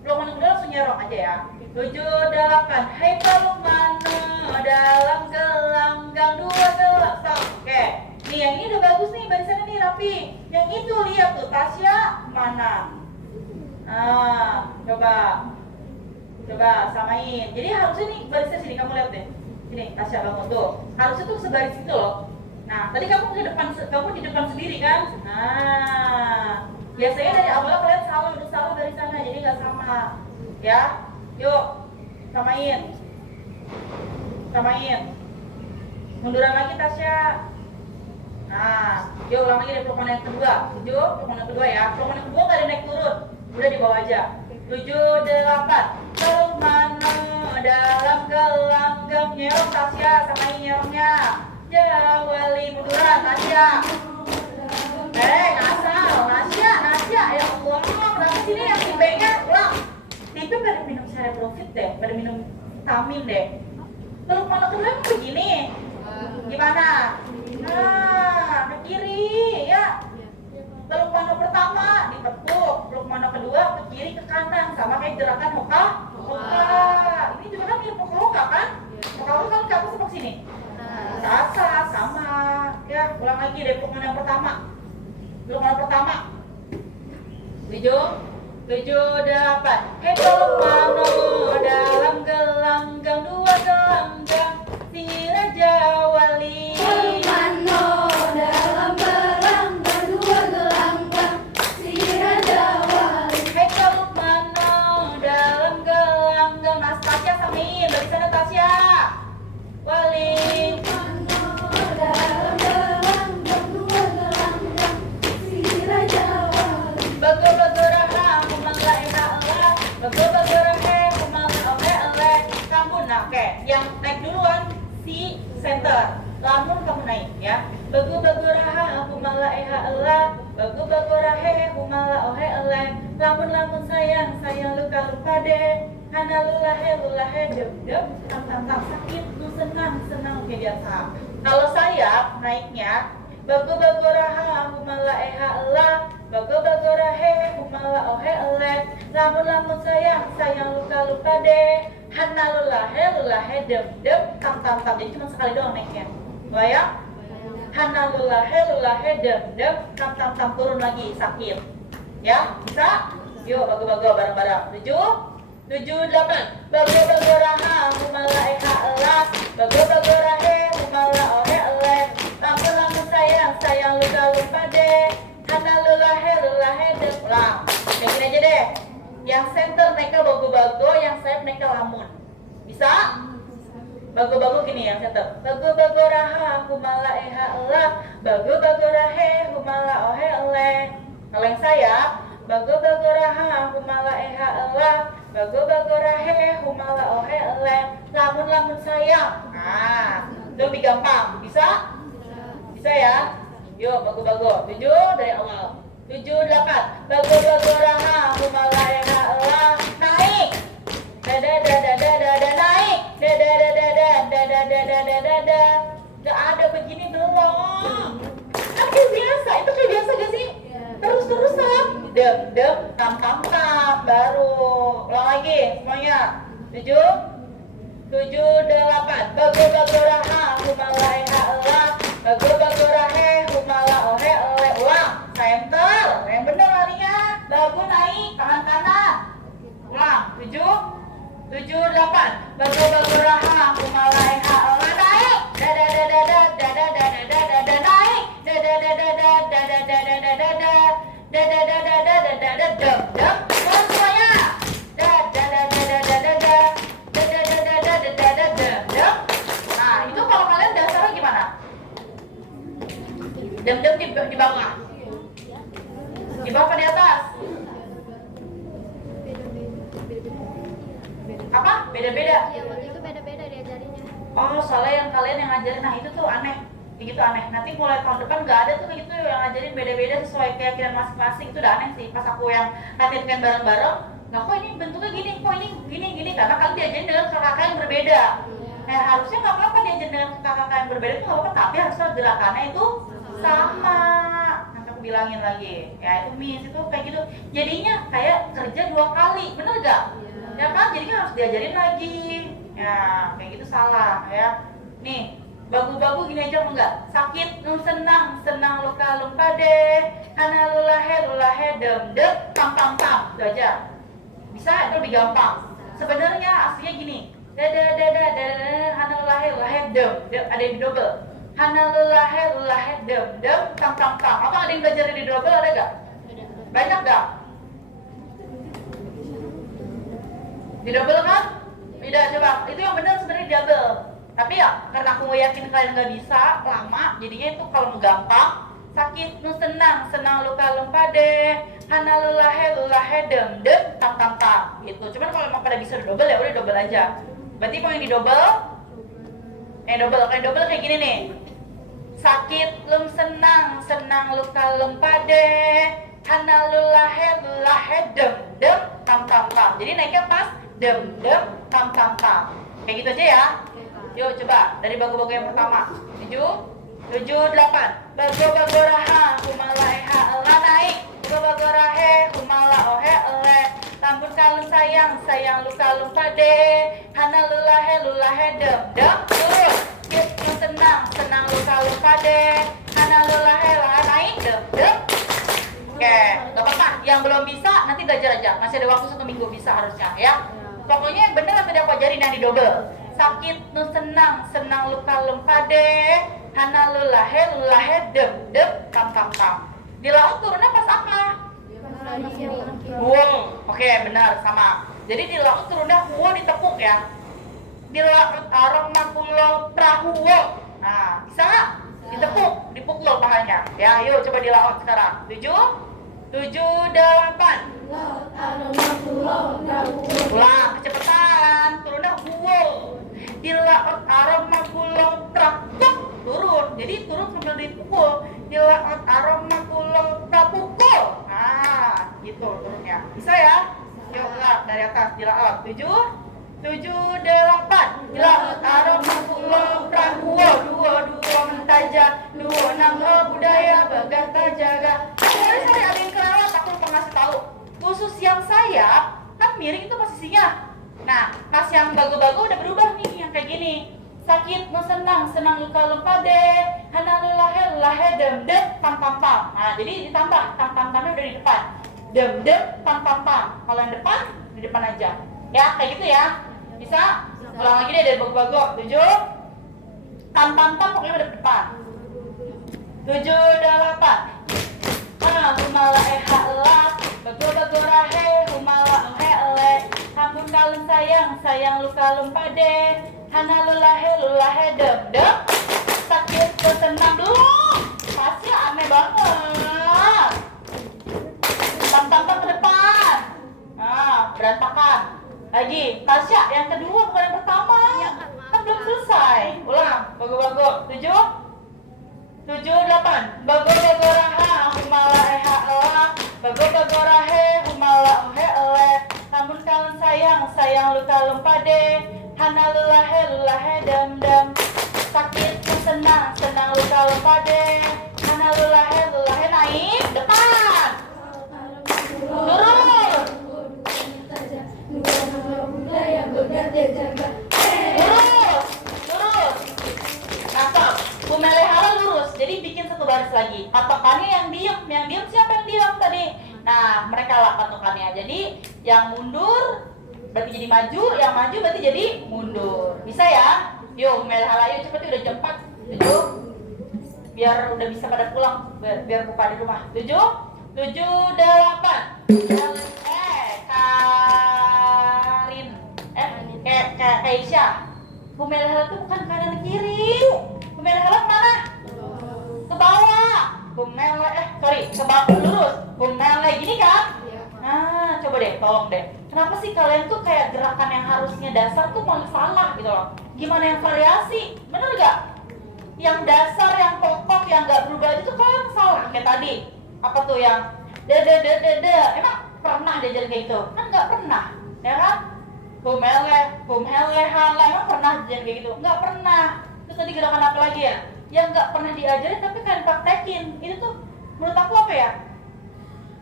Peluk mano kedua langsung nyerong aja ya. 7, 8. Hai peluk mano dalam gelanggang dua gelanggang. Oke. Nih yang ini udah bagus nih, barisannya nih rapi. Yang itu lihat tuh, Tasya mana? Coba samain. Jadi harusnya nih barisnya sini, kamu lihat deh. Sini, Tasya bangun tuh. Harusnya tuh sebaris itu loh. Nah, tadi kamu di depan sendiri kan? Nah, biasanya dari awal kalian udah salah barisannya, jadi nggak sama. Ya, yuk samain. Munduran lagi Tasya. Nah, yuk ulang lagi dari pelukan yang kedua. 7, pelukan yang kedua ya. Pelukan yang kedua nggak ada naik turun, udah di bawah aja. 7, 8. Peluk mano dalam gelanggang nyerong Tasya, samain nyerongnya. Jawali munduran Tasya. Nasya, ya Allah, kenapa sini yang tibenya ulang? Tipe pada minum Cerebrofit deh, pada minum vitamin deh. Peluk mano kedua emang begini. Gimana? Nah, ke kiri ya. Peluk mano pertama ditepuk, peluk mano kedua ke kiri ke kanan, sama kayak gerakan hoka. Ini juga kan mirip hoka kan? Hoka kan ke atas sama ke sini. Rasa sama. Ya, ulang lagi deh peluk mano yang pertama. Peluk mano pertama. 7, 8. Hei peluk mano dalam gelanggang dua gelanggang si Raja Wali. Peluk mano dalam gelanggang dua gelanggang si Raja Wali. Hei peluk mano dalam gelanggang. Nah, Tasya samain dari sana Tasya. Wali. Mano dalam gelanggang dua gelanggang si Raja Wali. Bago-bagoraha humalaeha Allah. Bago-bagorahe humalaeha. Kamu nah, oke. Yang naik duluan si center. Lamun kamu naik ya. Bago-bagoraha humalaeha Allah. Bago-bagorahe humalaeha Allah. Lamun sayang luka deh. Hana lulahe deg tang sakit lu senang kayak biasa. Kalau sayap naiknya bago-bagoraha humalaeha Allah. Bago-bagorahe humalaeha Allah. Lamun sayang luka deh. Hana lulahe deg tang. Jadi cuma sekali doang naiknya. Bayang? Hana lulahe deg tang turun lagi sakit. Ya, bisa? Yuk bago-bago bareng-bareng. 7, 8. Bago-bagoraha humalaeha Allah. Bago-bagorahe humalaeha Allah. Lamun sayang luka deh. Hana lulahe deg. Ulang. Yang gini aja deh. Yang center naiknya bago-bago, yang sayap naiknya lamun. Bisa? Bago-bago gini yang center. Bago-bagoraha humalaeha Allah. Bago-bagorahe humalaeha Allah. Kalau yang sayap bago-bagoraha humalaeha Allah. Bago-bagorahe humalaeha Allah. Lamun sayang. Nah, itu lebih gampang. Bisa? Bisa ya? Yuk bago-bago. 7 dari awal. 7, 8. Bago-bagoraha humalaeha Allah. Naik. Dada naik. Dada. Gak ada begini belum. Kan kayak biasa. Itu kayak biasa gak sih? Terus-terusan. Deg tam baru. Ulang lagi semuanya. 7, 8. Bago-bagoraha humalaeha Allah. Bago-bagorahe humalaeha Allah. Ulang. Center. Yang bener larinya. Bago naik tangan kanan. Ulang. 7, 8. Bago-bagoraha humalaeha Allah. Naik. Dada naik. Dada Beda-beda. Iya, waktu itu beda-beda diajarinnya. Oh, soalnya yang kalian yang ngajarin, nah itu tuh aneh. Begitu aneh. Nanti mulai tahun depan nggak ada tuh kayak gitu yang ngajarin beda-beda sesuai keyakinan masing-masing. Itu udah aneh sih. Pas aku yang latihan bareng-bareng, nggak kok ini bentuknya gini, kok ini gini. Karena kalian diajarin dengan kakak yang berbeda. Nah, harusnya nggak apa-apa diajarin dengan kakak yang berbeda itu nggak apa-apa, tapi harusnya gerakannya itu sama. Nanti aku bilangin lagi. Ya itu Miss, itu kayak gitu. Jadinya kayak kerja 2 kali, bener gak? Ya kan, jadinya harus diajarin lagi. Ya, kayak gitu salah ya. Nih, bagu-bagu gini aja enggak? Sakit nu senang, senang luka lumpade. Ana lulahe dem, tam. Itu aja. Bisa, itu lebih gampang. Sebenarnya aslinya gini. Dada, ana lulahe dem. Ada yang di double. Ana lulahe dem, tam. Apa ada yang belajar di double, ada gak? Banyak gak? Di double kan? Tidak, coba. Itu yang benar sebenarnya di double. Tapi ya, karena aku yakin kalian nggak bisa lama, jadinya itu kalau gampang. Sakit nu senang, senang luka lumpade. Hana lulahe dem, tam. Gitu. Cuman kalau emang pada bisa di double ya udah double aja. Berarti mau yang di double? Kayak double kayak gini nih. Sakit lum senang, senang luka lumpade. Hana lulahe dem, tam. Jadi naiknya pas dem, tam. Kayak gitu aja ya. Yuk coba dari bagu-bagu yang pertama. 7, 8. Bago-bagoraha humalaeha ela naik. Bago-bagorahe humala ohe ele. Tambun kalung sayang, sayang luka lumpade. Hana lulahe dem, turun. Kit yang senang, senang luka lumpade. Hana lulahe naik dem. Oke, gak apa-apa. Yang belum bisa nanti belajar aja. Masih ada waktu 1 minggu bisa harusnya ya. Pokoknya yang bener yang tadi aku ajarin yang di double. Sakit nu senang, senang luka lumpade. Hana lulahe dem, tam. Di laut turunnya pas apa? Wow, oke benar sama. Jadi di laut turunnya wow ditepuk ya. Di laut aroma pulau perahu wow. Nah, bisa nggak? Ditepuk, dipukul pahanya. Ya, yuk coba di laut sekarang. 7, 8. Ulang, kecepatan. Turunnya wow. Di laut aroma pulau perahu turun. Jadi turun sambil dipukul. Di laut aroma pulau pukul. Nah, gitu turunnya. Bisa ya? Yuk ulang dari atas di laut. 7, 8. Di laut aroma pulau perahu. 2 mentaja. 2 nama budaya bagat tajaga. Sorry, ada yang kelewat. Aku lupa ngasih tahu. Khusus yang sayap kan miring itu posisinya. Nah, pas yang bagu-bagu udah berubah nih yang kayak gini. Sakit nu senang, senang luka lumpade. Hana lulahe dem, tam. Nah, jadi ditambah tam-tamnya udah di depan. Dem, tam. Kalau yang depan di depan aja. Ya, kayak gitu ya. Bisa? Ulang lagi deh dari bagu-bagu. 7, tam pokoknya udah di depan. 7, 8. Humala ehalat. Bago-bagorahe humala ele. Ampun kalem sayang luka lumpade. Hana lulahe dem. Sakit kesenang belum? Pasnya aneh banget. Tam ke depan. Nah, berantakan. Lagi, Tasya yang kedua bukan yang pertama. Kan belum selesai. Ulang, bago-bago. 7, 8. Bago-bagoraha humala eha. Bago-bagorahe humala ohe ele. Namun kalian sayang luka lumpade. Hana lulahe dem. Sakit senang luka lumpade. Hana lulahe naik depan. Turun. Lurus. Cakep. Bumelehala lurus. Jadi bikin satu baris lagi. Patokannya yang diem siapa yang diem tadi? Nah, mereka lah patokannya. Jadi yang mundur berarti jadi maju, yang maju berarti jadi mundur. Bisa ya? Yuk, bumelehala yuk cepet udah jam 4. 7. Biar udah bisa pada pulang, biar buka di rumah. 7, 8. Karin. Aisyah. Bumelehala tuh bukan kanan kiri. Bumelehala kemana? Ke bawah. Ke bawah lurus. Bumele gini kan? Nah, coba deh, tolong deh. Kenapa sih kalian tuh kayak gerakan yang harusnya dasar tuh malah salah gitu loh? Gimana yang variasi? Bener gak? Yang dasar, yang pokok, yang gak berubah itu kalian salah. Kayak tadi, apa tuh yang de. Emang pernah diajar kayak gitu? Kan gak pernah, ya kan? Hum hele hala, emang pernah diajar kayak gitu? Gak pernah. Terus tadi gerakan apa lagi ya? Yang gak pernah diajarin tapi kalian praktekin. Itu tuh menurut aku apa ya?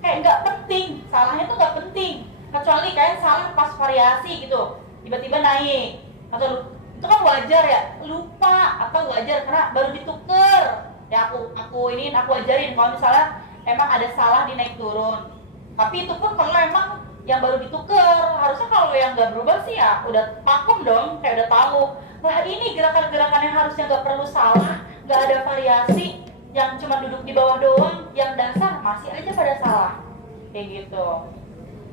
Kayak gak penting, salahnya tuh gak penting. Kecuali kalian salah pas variasi gitu, tiba-tiba naik, atau itu kan wajar ya, lupa atau wajar karena baru dituker. Ya aku ajarin kalau misalnya emang ada salah di naik turun. Tapi itu pun kalau emang yang baru dituker, harusnya kalau yang nggak berubah sih ya udah pakem dong, kayak udah tahu. Wah ini gerakan-gerakan yang harusnya nggak perlu salah, nggak ada variasi, yang cuma duduk di bawah doang, yang dasar masih aja pada salah, kayak gitu.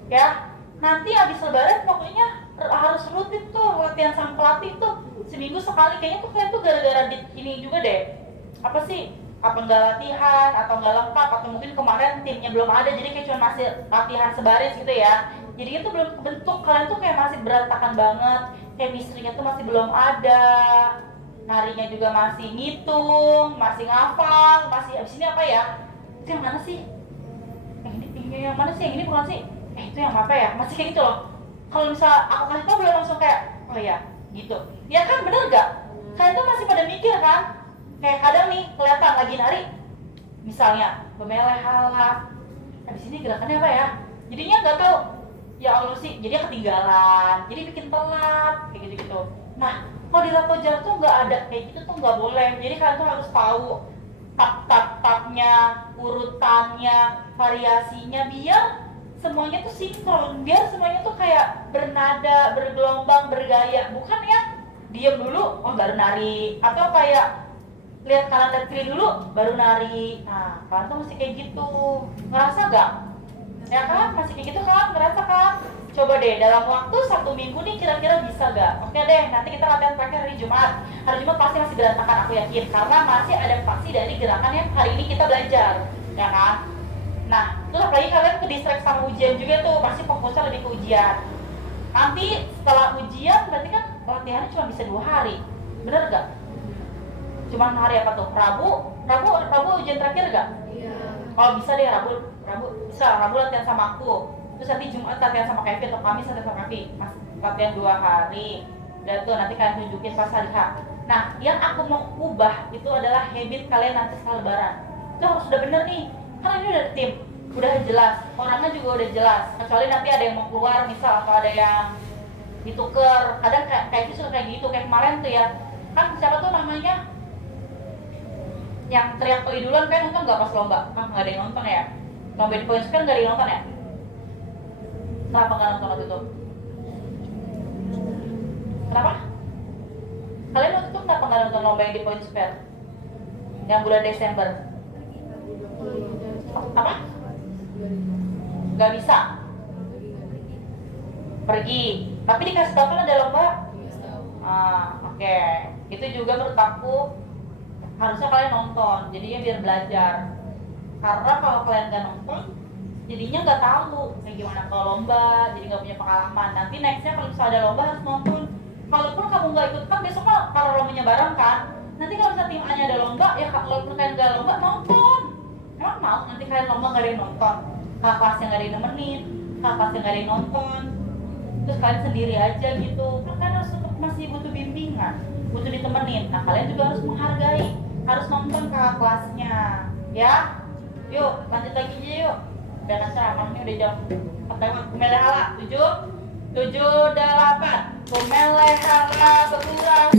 Ya, nanti habis lebaran pokoknya harus rutin tuh latihan sama pelatih tuh seminggu sekali. Kayaknya tuh kalian tuh gara-gara ini juga deh, apa sih, apa nggak latihan atau nggak lengkap, atau mungkin kemarin timnya belum ada jadi kayak cuma masih latihan sebaris gitu ya, jadi itu belum bentuk. Kalian tuh kayak masih berantakan banget, chemistry-nya tuh masih belum ada, narinya juga masih ngitung, masih ngafal, masih abis ini apa ya, itu yang mana sih, yang mana sih, yang ini bukan sih, itu yang apa ya, masih kayak gitu loh. Kalau misal aku kasih tau boleh langsung kayak oh ya gitu ya kan, bener gak? Kalian tuh masih pada mikir kan, kayak kadang nih kelihatan lagi nari misalnya bemeleh hala, habis ini gerakannya apa ya, jadinya nggak tahu, ya Allah sih, jadi ketinggalan, jadi bikin telat kayak gitu-gitu. Nah kalau di Lato Jar tuh nggak ada kayak gitu tuh, nggak boleh. Jadi kalian tuh harus tahu tab-tabnya, urutannya, variasinya, biar semuanya tuh sinkron, biar semuanya tuh kayak bernada, bergelombang, bergaya, bukan ya diem dulu, oh baru nari, atau kayak lihat kanan dan kiri dulu, baru nari. Nah, kalian tuh masih kayak gitu, ngerasa gak? Ya kan, masih kayak gitu kan, ngerasa kan? Coba deh, dalam waktu 1 minggu nih kira-kira bisa gak? Oke deh, nanti kita latihan terakhir hari Jumat. Hari Jumat pasti masih berantakan, aku yakin, karena masih adaptasi dari gerakan yang hari ini kita belajar, ya kan? Nah, terus apalagi kalian ke distract sama ujian juga tuh, pasti fokusnya lebih ke ujian. Nanti setelah ujian berarti kan latihannya cuma bisa 2 hari, bener gak? Cuman hari apa tuh? Rabu ujian terakhir gak? Iya. Kalau bisa deh Rabu bisa, Rabu latihan sama aku. Terus nanti Jumat latihan sama Kevin, atau Kamis latihan sama Kevin. Mas latihan 2 hari. Dan tuh nanti kalian tunjukin pas hari H. Nah, yang aku mau ubah itu adalah habit kalian nanti setelah lebaran. Itu harus udah bener nih. Karena ini udah tim, udah jelas, orangnya juga udah jelas. Kecuali nanti ada yang mau keluar misal, atau ada yang dituker. Kadang kayak gitu, kayak gitu, kayak kemarin tuh ya. Kan siapa tuh namanya? Yang teriak duluan kan nonton nggak pas lomba? Ah, nggak ada yang nonton ya? Lomba di poin kan nggak ada yang nonton ya? Kenapa nggak nonton waktu itu? Kenapa? Kalian waktu itu kenapa nggak nonton lomba yang di poin spare? Yang bulan Desember? Apa? Nggak bisa? Pergi. Tapi dikasih tahu kan ada lomba? Oke. Itu juga menurut aku harusnya kalian nonton, jadinya biar belajar. Karena kalau kalian nggak nonton, jadinya nggak tahu kayak gimana kalau lomba, jadi nggak punya pengalaman. Nanti nextnya kalau misalnya ada lomba harus nonton. Kalaupun kamu nggak ikut kan besok mah kalau lombanya bareng kan. Nanti kalau misalnya tim A-nya ada lomba, ya kalaupun kalian nggak lomba nonton. Emang mau nanti kalian lomba nggak ada yang nonton, kakak kelasnya nggak ada yang nemenin, kakak kelasnya nggak ada yang nonton, terus kalian sendiri aja gitu. Kan kalian harus tetap masih butuh bimbingan, butuh ditemenin. Nah kalian juga harus menghargai, harus nonton kakak kelasnya, ya. Yuk lanjut lagi aja yuk. Udah ceramah nih udah jam 4 kumele hala 7 8 kumele hala berkurang.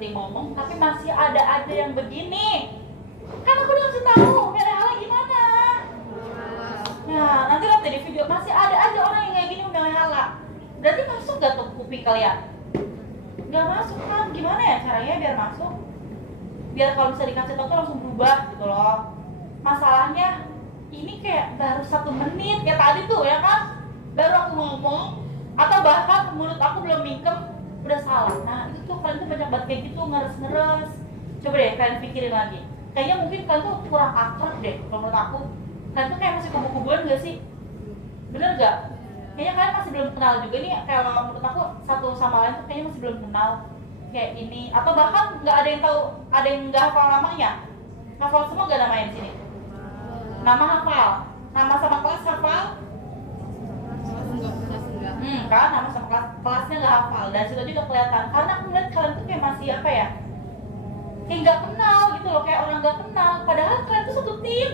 Ngomong tapi masih ada aja yang begini, kan aku udah kasih tahu melehale gimana. Nah nanti lihat di video masih ada aja orang yang kayak gini melehale. Berarti masuk gak tuh kuping kalian? nggak masuk kan, gimana ya caranya biar masuk, biar kalau bisa dikasih tau tuh langsung berubah gitu loh. Masalahnya ini kayak baru 1 menit kayak tadi tuh ya kan, baru aku ngomong atau bahkan mulut aku belum mingkem udah salah. Nah itu tuh kalian tuh banyak banget kayak gitu, ngeres-ngeres. Coba deh kalian pikirin lagi, kayaknya mungkin kalian tuh kurang akrab deh kalau menurut aku. Kalian tuh kayak masih kubu-kubuan gak sih? Bener gak? Kayaknya kalian masih belum kenal juga nih. Kalau menurut aku satu sama lain tuh kayaknya masih belum kenal kayak ini, atau bahkan nggak ada yang tahu, ada yang nggak hafal namanya. Hafal semua gak namanya di sini? Nama hafal, nama sama kelas hafal? Kan nama sama kelasnya nggak hafal, dan situ juga kelihatan. Karena aku ngeliat kalian tuh kayak masih apa ya? Kayak nggak kenal gitu loh, kayak orang nggak kenal. Padahal kalian tuh satu tim.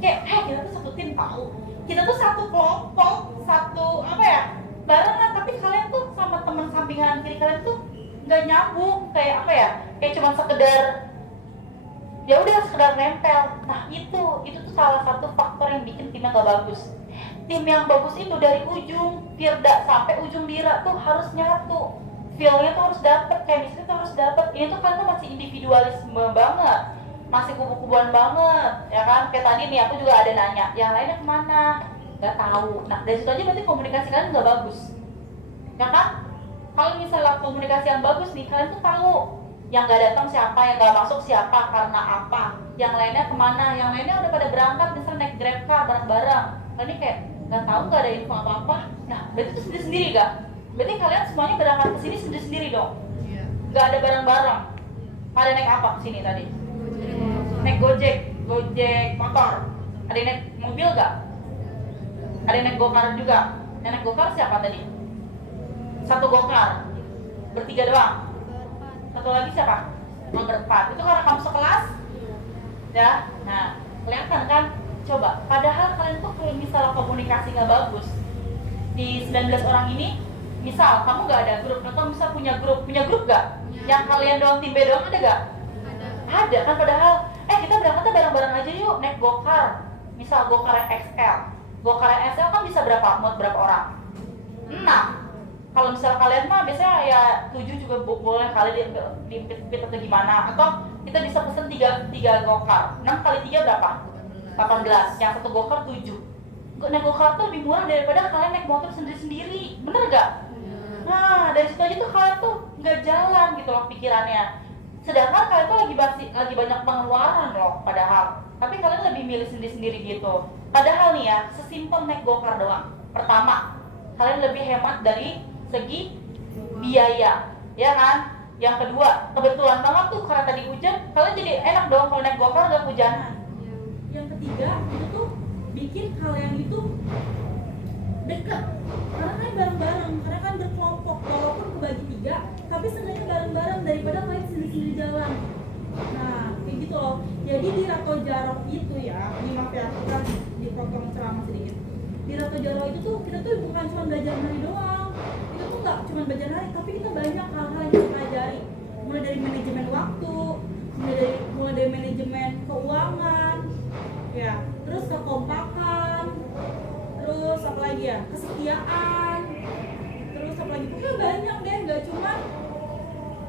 Kayak, kita tuh satu tim tahu. Kita tuh satu kelompok, satu apa ya? Barengan. Tapi kalian tuh sama teman sampingan kiri kalian tuh nggak nyambung. Kayak apa ya? Kayak cuma sekedar ya udah sekedar nempel. Nah itu tuh salah satu faktor yang bikin timnya nggak bagus. Tim yang bagus itu dari ujung Firda sampai ujung Dira tuh harus nyatu, feel-nya tuh harus dapet, chemistry tuh harus dapet. Ini tuh kan tuh masih individualisme banget, masih kubu-kubuan banget, ya kan? Kayak tadi nih aku juga ada nanya, yang lainnya kemana? Gak tahu. Nah dari situ aja berarti komunikasi kalian nggak bagus, ya kan? Kalau misalnya komunikasi yang bagus nih, kalian tuh tahu yang nggak datang siapa, yang nggak masuk siapa, karena apa, yang lainnya kemana, yang lainnya udah pada berangkat misalnya naik grab car bareng-bareng. Ini kayak nggak tahu, nggak ada info apa-apa. Nah berarti itu sendiri-sendiri gak? Berarti kalian semuanya berangkat ke sini sendiri-sendiri dong? Iya. Nggak ada bareng-bareng. Pada naik apa ke sini tadi? Naik gojek motor. Ada yang naik mobil gak? Ada yang naik gokar juga? Yang naik gokar siapa tadi? Satu gokar, bertiga doang. Satu lagi siapa? Berempat. Itu karena kamu sekelas? Ya. Nah kelihatan kan? Coba, padahal kalian tuh kalau misalnya komunikasi gak bagus di 19 orang ini, misal kamu gak ada grup, atau misal punya grup gak? Yang kalian doang, tim B doang ada gak? Ada kan, padahal kita berangkatnya bareng-bareng aja yuk, naik gokar. Misal gokar XL, gokar XL kan bisa muat berapa orang? 6. Kalau misal kalian mah biasanya ya 7 juga boleh kali di atau gimana, atau kita bisa pesen 3 gokar. 6 kali 3 berapa? 18, yang satu gokar 7. Naik gokar tuh lebih murah daripada kalian naik motor sendiri-sendiri, bener gak? Nah dari situ aja tuh kalian tuh nggak jalan gitu loh pikirannya. Sedangkan kalian tuh lagi banyak pengeluaran loh padahal, tapi kalian lebih milih sendiri-sendiri gitu. Padahal nih ya, sesimpel naik gokar doang. Pertama, kalian lebih hemat dari segi biaya, ya kan? Yang kedua, kebetulan banget tuh karena tadi hujan, kalian jadi enak dong kalau naik gokar gak hujanan. Yang ketiga, itu tuh bikin kalian itu dekat, karena kan bareng-bareng, karena kan berkelompok, walaupun kebagi 3, tapi seenggaknya bareng-bareng daripada kalian sendiri-sendiri jalan. Nah, kayak gitu loh. Jadi di Rato Jarok itu ya, ini maaf ya, aku kan dipotong ceramah sedikit. Di Rato Jarok itu tuh, kita tuh bukan cuma belajar nari doang. Itu tuh nggak cuma belajar nari, tapi kita banyak hal-hal yang kita pelajari. Mulai dari manajemen waktu, mulai dari manajemen keuangan, ya, terus kekompakan, terus apa lagi ya, kesetiaan, terus apa lagi, pokoknya banyak deh. Gak cuma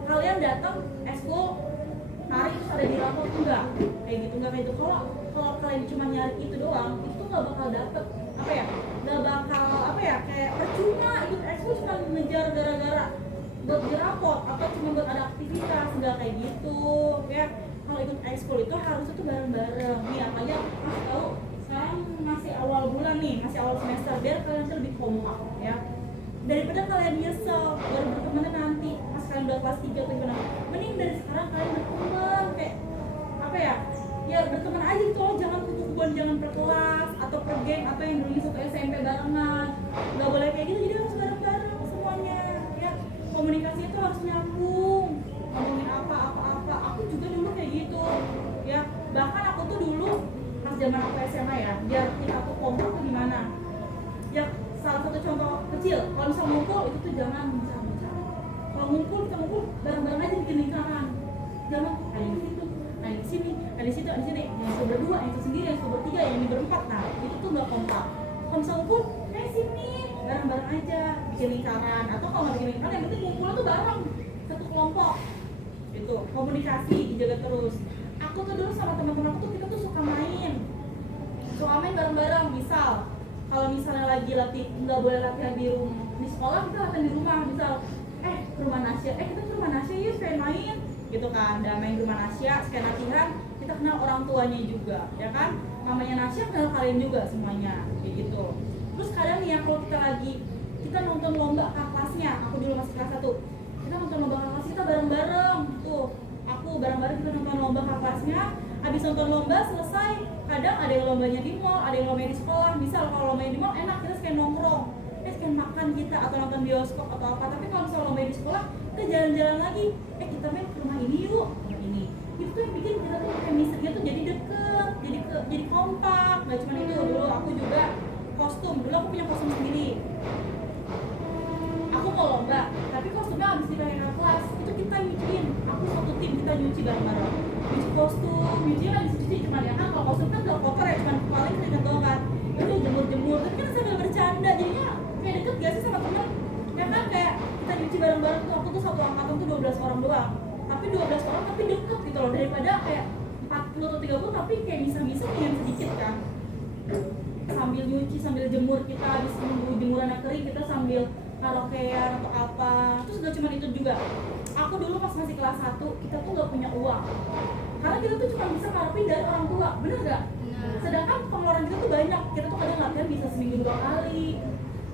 kalian datang ekskul nari terus ada di rapor, enggak kayak gitu, enggak kayak itu. Kalau kalian cuma nyari itu doang, itu tuh nggak bakal dapet apa ya, nggak bakal apa ya, kayak percuma ikut ekskul cuma ngejar gara-gara buat di rapor atau cuma buat ada aktivitas, nggak kayak gitu ya. Kalau ikut ekskul itu harusnya tuh bareng-bareng. Nih apalagi aku kasih tahu, sekarang masih awal bulan nih, masih awal semester, biar kalian tuh lebih kompak ya. Daripada kalian nyesel baru berteman nanti pas kalian udah kelas 3 atau gimana, mending dari sekarang kalian berteman kayak apa ya, ya berteman aja gitu loh. Jangan kubu-kubuan, jangan per kelas atau per geng atau yang dulu satu SMP barengan, nggak boleh kayak gitu. Jadi harus bareng-bareng semuanya ya. Komunikasi itu harus nyambung, ngomongin apa-apa. Aku juga dulu kayak gitu ya, bahkan aku tuh dulu pas zaman aku SMA ya, biar kita tuh kompak tuh gimana ya. Salah satu contoh kecil, kalau misal ngumpul itu tuh jangan bicara. Kalau ngumpul, kita ngumpul bareng-bareng aja, bikin lingkaran. Jangan ada yang di situ, ada yang di sini, ada di situ, ada di sini. Yang itu berdua, yang itu sendiri, yang itu bertiga, yang ini berempat. Nah itu tuh nggak kompak. Kalau misal ngumpul, sini bareng-bareng aja, bikin lingkaran. Atau kalau nggak bikin lingkaran, yang penting ngumpul tuh bareng satu kelompok gitu, komunikasi dijaga terus. Aku tuh dulu sama teman-teman aku tuh kita tuh suka main bareng-bareng. Misal kalau misalnya lagi nggak boleh latihan di sekolah, kita latihan di rumah. Misal ke rumah Nasya, kita ke rumah Nasya yuk sekalian main gitu kan. Dan main di rumah Nasya sekalian latihan, kita kenal orang tuanya juga ya kan, mamanya Nasya kenal kalian juga semuanya kayak gitu. Terus kadang nih ya kalau kita nonton lomba kakak kelasnya, aku dulu masih kelas 1, kita nonton lomba kakak kelas kita bareng-bareng tuh. Aku bareng-bareng kita nonton lomba kakak kelasnya. Habis nonton lomba selesai, kadang ada yang lombanya di mall, ada yang lombanya di sekolah. Misal kalau lombanya di mall enak, kita sekalian nongkrong, sekalian makan kita atau nonton bioskop atau apa. Tapi kalau misalnya lombanya di sekolah, kita jalan-jalan lagi, kita main ke rumah ini yuk, rumah ini. Itu tuh yang bikin kita tuh chemistry-nya tuh jadi deket, jadi kompak. Gak cuma itu, dulu aku juga kostum. Dulu aku punya kostum sendiri. Aku mau lomba, tapi kostumnya habis dipakai kakak kelas, itu kita nyuciin. Aku satu tim, kita nyuci bareng-bareng. Nyuci kostum, nyucinya kan dicuci cuma ya kan, kalau kostum kan udah kotor ya, cuma paling keringat doang kan. Itu jemur-jemur, tapi kan sambil bercanda, jadinya kayak deket gak sih sama temen? Ya kan kayak kita nyuci bareng-bareng tuh, aku tuh satu angkatan tuh 12 orang doang. Tapi 12 orang tapi deket gitu loh, daripada kayak 40 atau 30 tapi kayak bisa-bisa yang sedikit kan. Sambil nyuci, sambil jemur, kita habis nunggu jemurannya kering, kita sambil karaokean atau apa. Terus gak cuma itu juga, aku dulu pas masih kelas 1, kita tuh gak punya uang karena kita tuh cuma bisa ngarepin dari orang tua, bener gak? Sedangkan pengeluaran kita tuh banyak, kita tuh kadang latihan bisa seminggu 2 kali,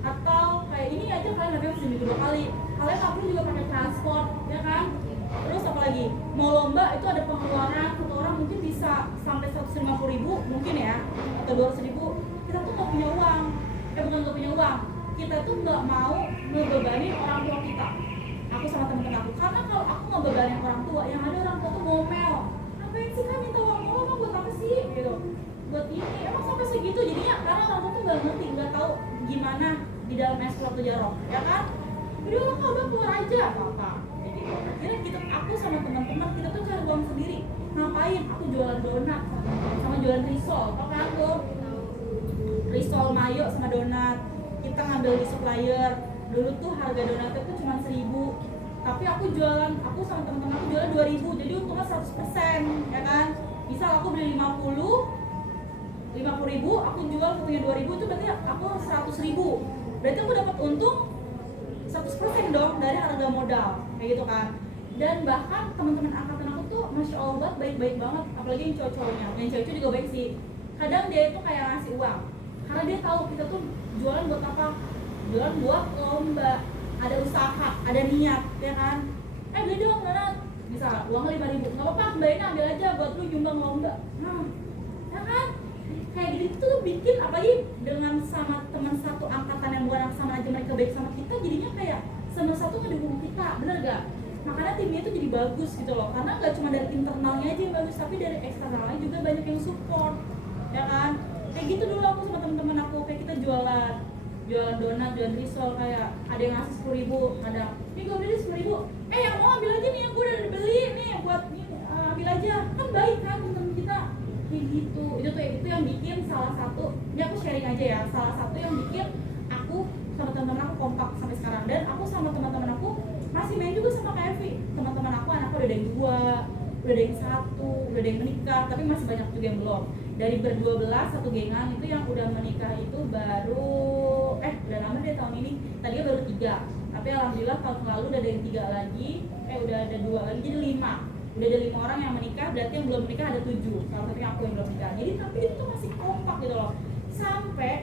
atau kayak ini aja kalian latihan seminggu 2 kali. Kalian aku juga pakai transport, ya kan? Terus apalagi, mau lomba itu ada pengeluaran, satu orang mungkin bisa sampai 150.000 mungkin ya, atau 200.000. Kita tuh gak punya uang, bukan gak punya uang, kita tuh nggak mau ngebebanin orang tua kita. Aku sama temen-temen aku, karena kalau aku ngebebanin orang tua, yang ada orang tua tuh ngomel, ngapain sih kan minta uang lo, buat apa sih gitu, buat ini emang sampai segitu. Jadinya karena orang tua tuh nggak ngerti, nggak tahu gimana di dalam ekspor tuh jarok, ya kan? Jadi orang udah keluar aja apa gitu. Akhirnya aku sama teman-teman kita tuh cari uang sendiri. Ngapain? Aku jualan donat sama jualan risol, apa kan tuh? Risol mayo sama donat. Kita ngambil di supplier. Dulu tuh harga donatnya tuh cuma 1.000, tapi aku sama teman-teman aku jualan 2.000, jadi untungnya 100%, ya kan? Misal aku beli 50.000, aku jual punya 2.000, itu berarti aku 100.000. Berarti aku dapat untung 100% dong dari harga modal, kayak gitu kan? Dan bahkan teman-teman angkatan aku tuh masya Allah baik-baik banget, apalagi yang cowok-cowoknya. Yang cewek juga baik sih. Kadang dia itu kayak ngasih uang, karena dia tahu kita tuh jualan buat apa? Jualan buat lomba, ada usaha, ada niat, ya kan? Beli dong, donat, bisa uangnya 5.000, nggak apa-apa, kembaliin ambil aja buat lu nyumbang lomba. Nah, ya kan? Kayak gitu tuh bikin, apalagi dengan sama teman satu angkatan yang bukan sama aja mereka baik sama kita, jadinya kayak sama satu ngedukung kita, bener gak? Makanya timnya itu jadi bagus gitu loh, karena nggak cuma dari internalnya aja yang bagus, tapi dari eksternalnya juga banyak yang support, ya kan? Kayak gitu dulu aku sama teman-teman aku, kayak kita jualan donat, jualan risol, kayak ada yang ngasih 10.000, ada ini gue beli 10.000, yang mau ambil aja nih, yang gue udah beli nih buat nih, ambil aja, kan baik kan teman kita, kayak gitu. Itu yang bikin salah satu, ini aku sharing aja ya, salah satu yang bikin aku sama teman-teman aku kompak sampai sekarang. Dan aku sama teman-teman aku masih main juga sama Kak Evi. Teman-teman aku, anakku udah ada yang 2, udah ada yang 1, udah ada yang menikah, tapi masih banyak juga yang belum. Dari ber-12 satu gengan itu yang udah menikah itu baru udah lama deh tahun ini, tadinya baru 3, tapi alhamdulillah tahun lalu udah ada yang 3 lagi, udah ada 2 lagi, jadi 5. Udah ada 5 orang yang menikah, berarti yang belum menikah ada 7, salah satunya aku yang belum menikah. Jadi tapi itu tuh masih kompak gitu loh, sampai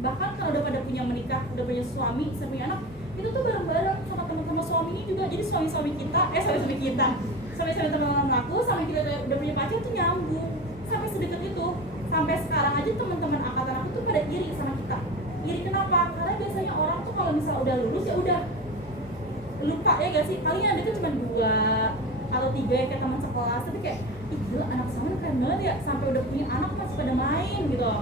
bahkan kalau udah pada punya menikah, udah punya suami, punya anak, itu tuh bareng-bareng sama teman-teman suaminya juga. Jadi suami-suami teman-teman aku sama kita udah punya pacar tuh nyambung sampai sedekat itu. Sampai sekarang aja teman-teman angkatan aku tuh pada iri sama kita. Iri kenapa? Karena biasanya orang tuh kalau misal udah lulus ya udah lupa, ya gak sih? Paling yang deket cuma 2 atau 3 yang kayak teman sekelas, tapi kayak ih gila anak sama keren banget ya, sampai udah punya anak masih pada main gitu.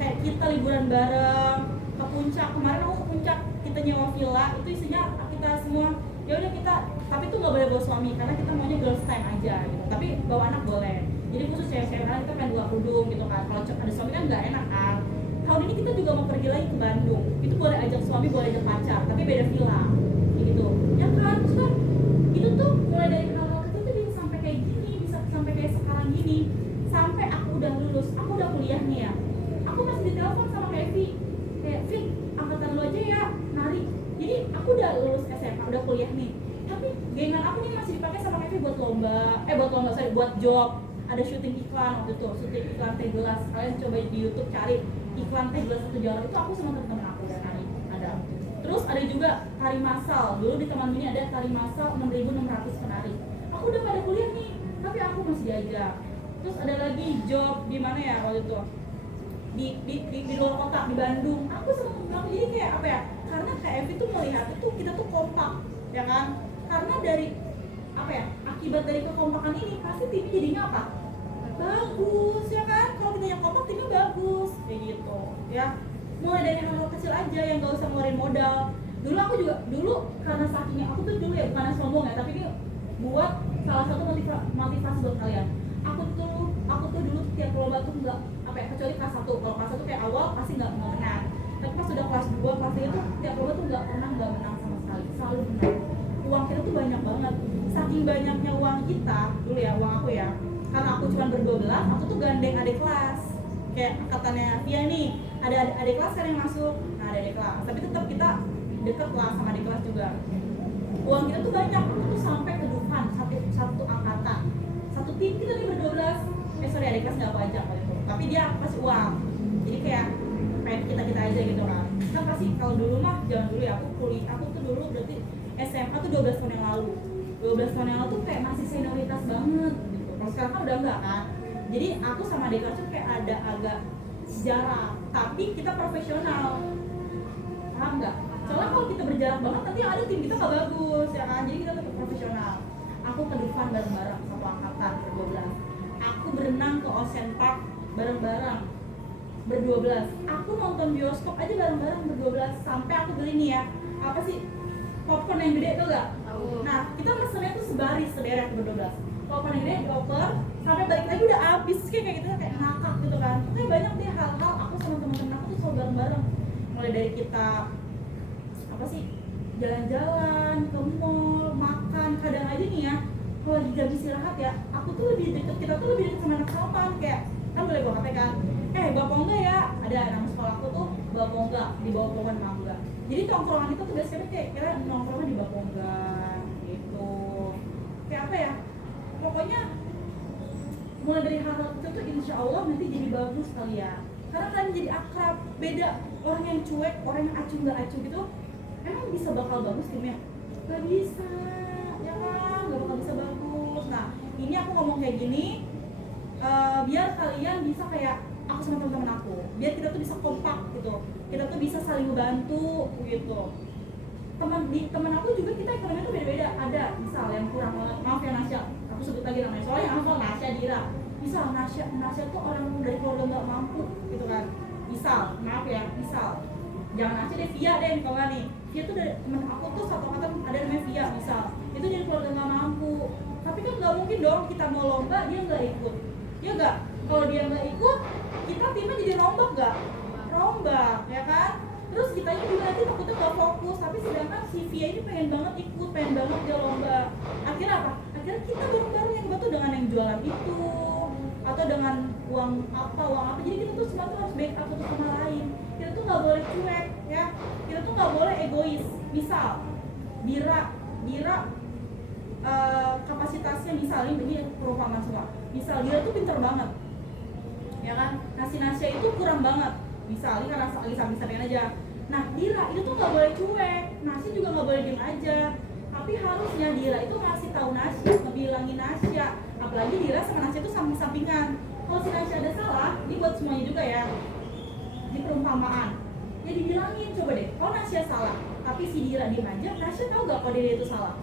Kayak kita liburan bareng ke puncak, kemarin aku ke puncak, kita nyewa villa, itu isinya kita semua, ya udah kita, tapi tuh nggak boleh bawa suami karena kita maunya girls time aja gitu, tapi bawa anak boleh. Jadi khusus cewek-cewek, karena kita pengen buka kerudung gitu kan, kalau ada suami kan nggak enak kan. Tahun ini kita juga mau pergi lagi ke Bandung, itu boleh ajak suami, boleh ajak pacar, tapi beda villa gitu, ya kan? Terus kan itu tuh mulai dari hal-hal kecil tuh bisa sampai kayak gini, bisa sampai kayak sekarang gini. Sampai aku udah lulus, aku udah kuliah nih ya, aku masih ditelepon sama Evi, kayak Vin, angkatan lo aja ya nari. Jadi aku udah lulus SMA, udah kuliah nih, tapi gengan aku nih masih dipakai sama Evi buat buat job. Ada syuting iklan waktu itu, syuting iklan teh gelas. Kalian coba di YouTube cari iklan teh gelas 1 jalan, itu aku sama teman-teman aku dan nari ada. Terus ada juga tari massal, dulu di Taman Mini ada tari massal 6.600 penari. Aku udah pada kuliah nih, tapi aku masih diajak. Terus ada lagi job di mana ya waktu itu, di luar kota, di Bandung. Aku sama temen aku, jadi kayak apa ya, karena kayak Evi tuh melihat itu kita tuh kompak ya kan, karena dari apa ya, akibat dari kekompakan ini pasti timnya jadinya apa, bagus ya kan. Kalau kita yang kompak timnya bagus kayak gitu ya. Mulai dari hal-hal kecil aja yang gak usah ngeluarin modal. Dulu karena sakingnya aku tuh dulu ya, bukan sombong ya, tapi ini buat salah satu motivasi buat kalian. Aku tuh dulu tiap lomba tuh nggak apa ya, kecuali kelas 1. Kalau kelas 1 kayak awal pasti nggak menang. Tapi pas sudah kelas 2, kelas 3 tuh tiap lomba tuh nggak menang sama sekali, selalu menang. Uang kita tuh banyak banget. Saking banyaknya uang kita dulu ya, uang aku ya. Karena aku cuma ber-12, aku tuh gandeng adik kelas. Kayak angkatannya Via nih, ada adik kelas kan yang masuk. Nah, ada adik kelas. Tapi tetap kita deket lah sama adik kelas juga. Uang kita tuh banyak, aku tuh sampai ke Dufan satu angkatan. Satu tim kita nih ber-12. Adik kelas nggak aku ajak waktu itu, tapi dia pasti uang. Jadi kayak pengen kita aja gitu kan. Kan pasti kalau dulu mah jangan dulu ya, aku tuh dulu berarti SMA tuh 12 tahun yang lalu. 12 tahun yang lalu tuh kayak masih senioritas banget gitu. Kalau sekarang kan udah enggak kan. Jadi aku sama adik kelas tuh kayak ada agak sejarah, tapi kita profesional. Paham nggak? Soalnya kalau kita berjarak banget nanti ada tim kita nggak bagus ya kan. Jadi kita tetap profesional. Aku ke Dufan bareng-bareng satu angkatan ber-12. Aku berenang ke Ocean Park bareng-bareng ber-12. Aku nonton bioskop aja bareng-bareng ber-12. Sampai aku beli nih ya, apa sih, popcorn yang gede tuh gak? Nah, kita mesennya tuh sederet ber-12. Popcorn yang gede dioper, sampai balik lagi udah habis. Kayak gitu, kayak ngakak gitu kan. Kayak banyak deh hal-hal aku sama teman-teman aku tuh selalu bareng-bareng. Mulai dari kita apa sih, jalan-jalan ke mall, makan. Kadang aja nih ya, kalau lagi jam istirahat ya, kita tuh lebih deket sama anak sopan. Kayak kan boleh bawa HP kan, bawa pongga ya, ada nama sekolah aku tuh bawa pongga di bawah pohon mangga. Jadi tongkrongan itu tuh biasanya kayak kira nongkrongnya di bawah pongga gitu. Kayak apa ya, pokoknya mulai dari hal itu tuh insya Allah nanti jadi bagus kali ya, karena kan jadi akrab. Beda orang yang cuek, orang yang acuh nggak acuh gitu, emang bisa bakal bagus timnya? Gak bisa ya kan, gak bakal bisa bagus. Nah ini aku ngomong kayak gini biar kalian bisa kayak aku sama teman-teman aku, biar kita tuh bisa kompak gitu, kita tuh bisa saling membantu gitu. Teman aku juga kita ekonominya tuh beda-beda. Ada misal yang kurang, maaf ya Nasya, aku sebut lagi namanya soalnya yang hafal Nasya Dira. Misal Nasya tuh orang dari keluarga nggak mampu gitu kan. Misal, maaf ya, misal jangan Nasya deh, Via deh kalau nggak nih. Via tuh dari teman aku tuh satu angkatan ada namanya Via, misal itu dari keluarga nggak mampu. Tapi kan nggak mungkin dong kita mau lomba dia nggak ikut, ya nggak? Kalau dia nggak ikut, kita timnya jadi rombak nggak? Rombak, ya kan? Terus kitanya juga nanti takutnya nggak fokus. Tapi sedangkan si Via ini pengen banget ikut, pengen banget dia lomba. Akhirnya apa? Akhirnya kita bareng-bareng yang bantu dengan yang jualan itu, atau dengan uang apa. Jadi kita tuh semua tuh harus backup satu sama lain. Kita tuh nggak boleh cuek, ya. Kita tuh nggak boleh egois. Misal, Dira kapasitasnya misalnya ini perumpamaan semua. Misal Dira tuh pinter banget, ya kan? Nasya itu kurang banget. Misalnya karena lagi sambil-sambilan aja. Nah Dira itu tuh nggak boleh cuek, Nasya juga nggak boleh diem aja. Tapi harusnya Dira itu ngasih tahu Nasya, ngebilangin Nasya. Apalagi Dira sama Nasya itu samping-sampingan. Kalau si Nasya ada salah, ini buat semuanya juga ya, di perumpamaan. Ya dibilangin, coba deh, kalau Nasya salah, tapi si Dira diem aja, Nasya tahu gak kalau dia itu salah?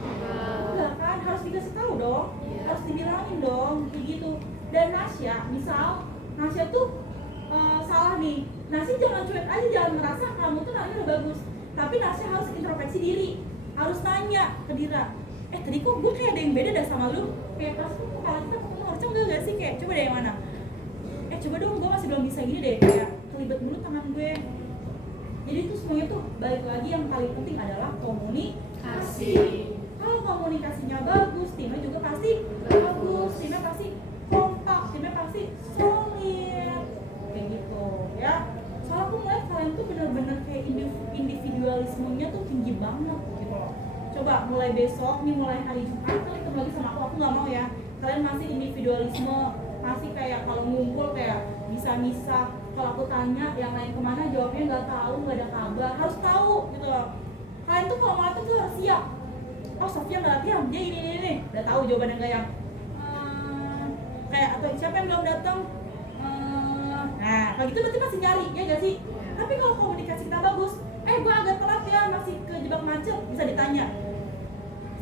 Enggak kan, harus dikasih tahu dong, harus dibilangin dong, kayak gitu. Dan Nasya, misal Nasya tuh salah nih, Nasya jangan cuek aja, jangan merasa kamu tuh nanya udah bagus. Tapi Nasya harus introspeksi diri, harus nanya ke Dira, tadi kok gue kayak ada yang beda dah sama lu? Kayak pas tuh kepala kita ketemu harusnya enggak gak sih? Kayak coba deh yang mana? Coba dong, gue masih belum bisa gini deh, kayak kelibet mulu tangan gue. Jadi tuh semuanya tuh balik lagi yang paling penting adalah komunikasi. Kalau komunikasinya bagus, timnya juga pasti bagus, timnya pasti kompak, timnya pasti solid, kayak gitu ya. Soalnya aku ngeliat kalian tuh bener-bener kayak individualismenya tuh tinggi banget gitu loh. Coba mulai besok nih, mulai hari Jumat kalian ketemu lagi sama aku nggak mau ya kalian masih individualisme, masih kayak kalau ngumpul kayak bisa-bisa. Kalau aku tanya yang lain kemana, jawabnya nggak tahu, nggak ada kabar. Harus tahu gitu loh. Kalian tuh kalau mau tuh harus siap. Oh, Sofia nggak latihan, dia ini, udah tahu jawabannya nggak yang kayak atau siapa yang belum datang. Nah, kalau gitu berarti masih nyari, ya nggak sih? Tapi kalau komunikasi kita bagus, gue agak telat ya, masih kejebak macet, bisa ditanya.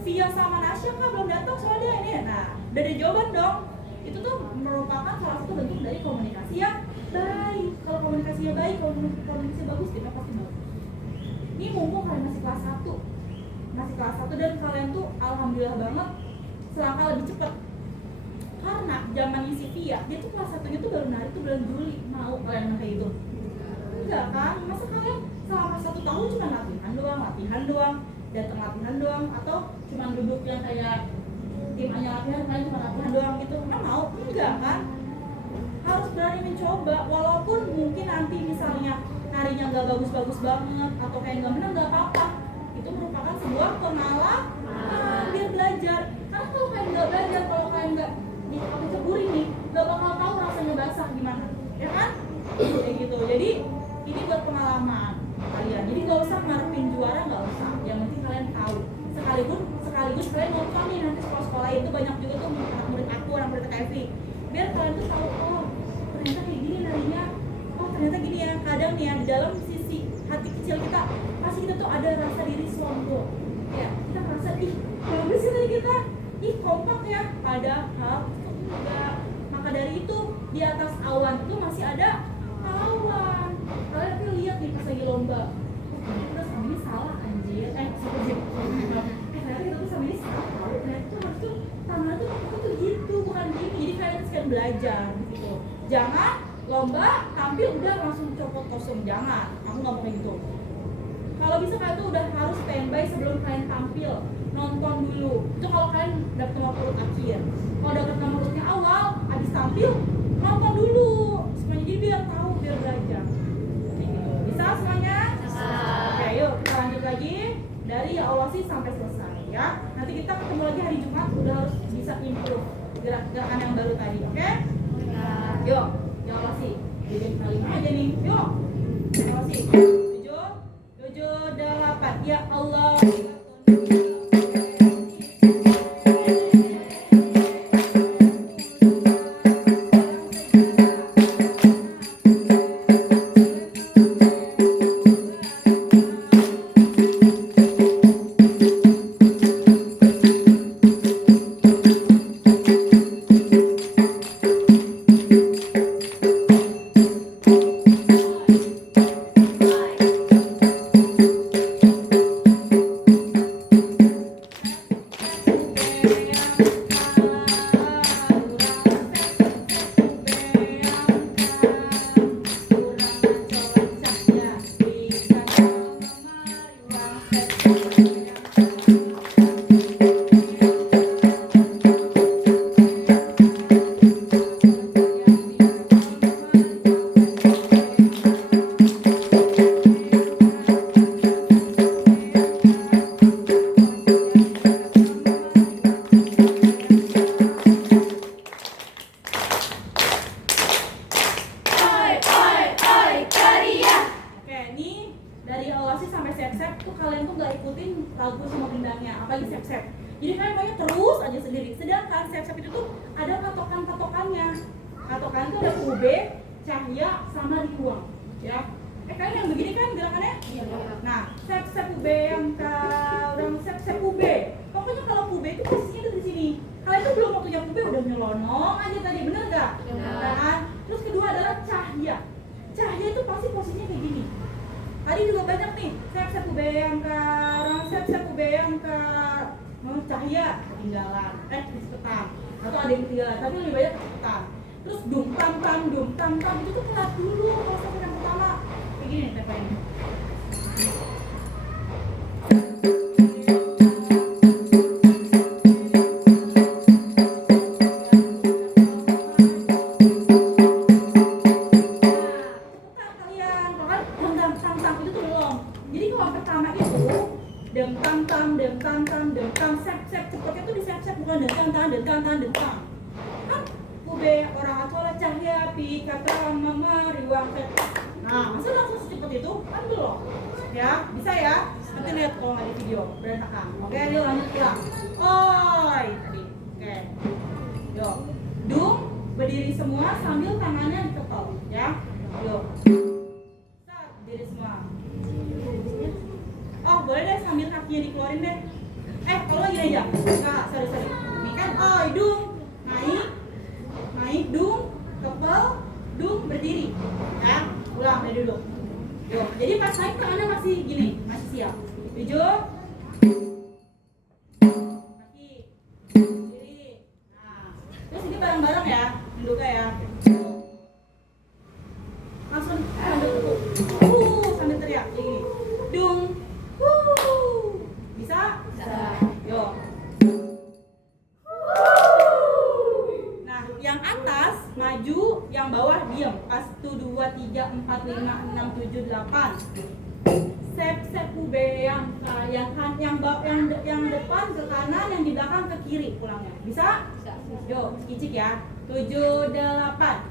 Via sama Nasya kan belum datang soalnya ini. Nah, udah ada jawaban dong. Itu tuh merupakan salah satu bentuk dari komunikasi yang baik. Kalau komunikasinya baik, kalau komunikasi bagus, kita pasti bagus. Ini mumpung kalian masih kelas 1 dan kalian tuh alhamdulillah banget selangkah lebih cepat. Karena zaman isi Via, dia tuh kelas 1-nya tuh baru narik tuh bulan Juli. Mau kalian kayak gitu? Enggak kan? Masa kalian selama 1 tahun cuma latihan doang, datang latihan doang, atau cuma duduk yang kayak tim hanya latihan, kalian cuma latihan doang gitu? Kan mau? Enggak kan? Harus berani mencoba, walaupun mungkin nanti misalnya harinya nggak bagus-bagus banget atau kayak nggak menang, nggak apa-apa. Itu merupakan sebuah pengalaman biar belajar. Karena kalau kalian nggak belajar, kalau kalian nggak diceburi nih, nggak bakal tahu rasanya basah gimana, ya kan? Kayak gitu. Jadi ini buat pengalaman kalian. Jadi nggak usah ngarepin juara, nggak usah. Yang penting kalian tahu. Sekaligus kalian nonton nih nanti sekolah-sekolah itu banyak juga tuh anak murid aku, anak murid KFI. Biar kalian tuh tahu, oh ternyata kayak gini narinya, oh ternyata gini ya. Kadang nih ya di dalam sisi hati kecil kita pasti kita tuh ada rasa diri sombong ya, kita merasa ih bagus sih dari kita, ih kompak ya, padahal itu enggak. Maka dari itu di atas awan itu masih ada awan. Kalian tuh lihat nih pas lagi lomba, oh ternyata sama ini salah anjir, ternyata kita tuh sama ini salah, ternyata tuh harus tuh tangan tuh gitu, bukan gini. Jadi kalian sekian belajar gitu. Jangan lomba tampil udah langsung copot kosong, jangan. Aku nggak mau kayak gitu. Kalau bisa kalian tuh udah harus standby sebelum kalian tampil, nonton dulu. Itu kalau kalian dapet nomor urut akhir. Kalau dapet nomor urutnya awal, habis tampil nonton dulu semuanya, jadi biar tahu, biar belajar. Kayak gitu. Bisa semuanya? Bisa. Oke, yuk kita lanjut lagi dari ya Allah sih sampai selesai ya. Nanti kita ketemu lagi hari Jumat, udah harus bisa improve gerakan yang baru tadi, oke? Yuk. Ya Allah sih, jadi kita 5 aja nih. Yuk. Ya Allah sih. 7, 8. Ya Allah. Patokan itu ada UB, cahaya, sama ruang ya. Kalian yang begini kan gerakannya? Iya. Nah, sep UB yang orang sep UB. Pokoknya kalau UB itu posisinya ada di sini. Kalian tuh belum waktunya UB udah nyelonong aja tadi, bener nggak? Nah, terus kedua adalah cahaya. Cahaya itu pasti posisinya kayak gini. Tadi juga banyak nih, sep UB yang orang sep UB yang mau cahaya ketinggalan, kecepatan. Atau ada yang ketinggalan, tapi lebih banyak kecepatan. Terus dum tam itu tuh pelat dulu kalau sampai yang pertama kayak gini TP-nya. orang atuh cahya pika terang memeriwang. Nah, masa langsung secepat itu? Kan belum. Ya, bisa ya? Nanti lihat kalau nggak di video berantakan. Oke, yuk lanjut pulang. Oi, tadi. Oke. Yuk. Dung, berdiri semua sambil tangannya diketok, ya. Yuk. Start, berdiri semua. Oh, boleh deh sambil kakinya dikeluarin deh. Kalau gini aja. Enggak, sorry. Ini kan, oi, dung. Naik, dung, kepel, dung, berdiri. Ya, ulang dari dulu. Yuk, jadi pas naik tangannya masih gini, masih siap. 7. Kaki. Kiri. Nah, terus ini bareng-bareng ya, duduknya ya. Langsung sambil teriak kayak gini. Dung. Bisa? Bisa. Yuk. Nah, yang atas maju, yang bawah diam. 1, 2, 3, 4, 5, 6, 7, 8. Sep yang depan ke kanan, yang di belakang ke kiri pulangnya. Bisa? Bisa. Yuk, icik ya. 7, 8.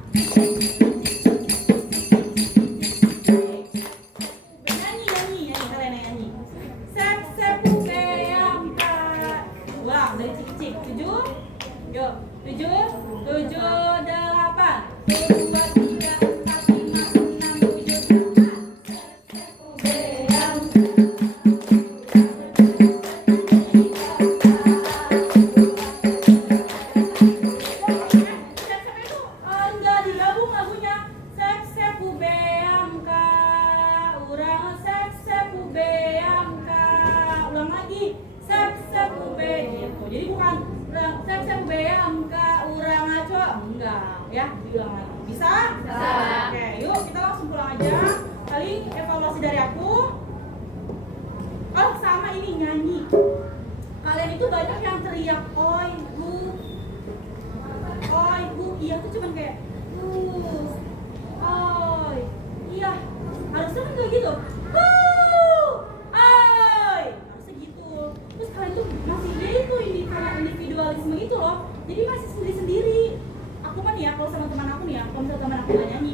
Nyanyi, kalian nyanyi. Sep yang ulang dari cik-cik. 7. Yuk, 7, 8. 1, 2, 3, 4, 5, 6, 7, 8. Enggak digabung lagunya. Sep beangka. Urang sep beangka. Ulang lagi. Sep gitu. Jadi bukan sep beangka urang aco. Enggak, ya. Diulang lagi. Bisa? Bisa. Oke, yuk kita langsung pulang aja. Paling evaluasi dari aku. Oh, sama ini nyanyi. Kalian itu banyak yang teriak oi, iya tuh cuman kayak oi, iya. Harusnya kan kayak gitu. Oi, harusnya gitu. Terus kalian tuh masih itu ini karena individualisme gitu loh. Jadi masih sendiri-sendiri. Aku mah nih ya, kalau sama teman aku nih ya, kalau misalnya teman aku nggak nyanyi,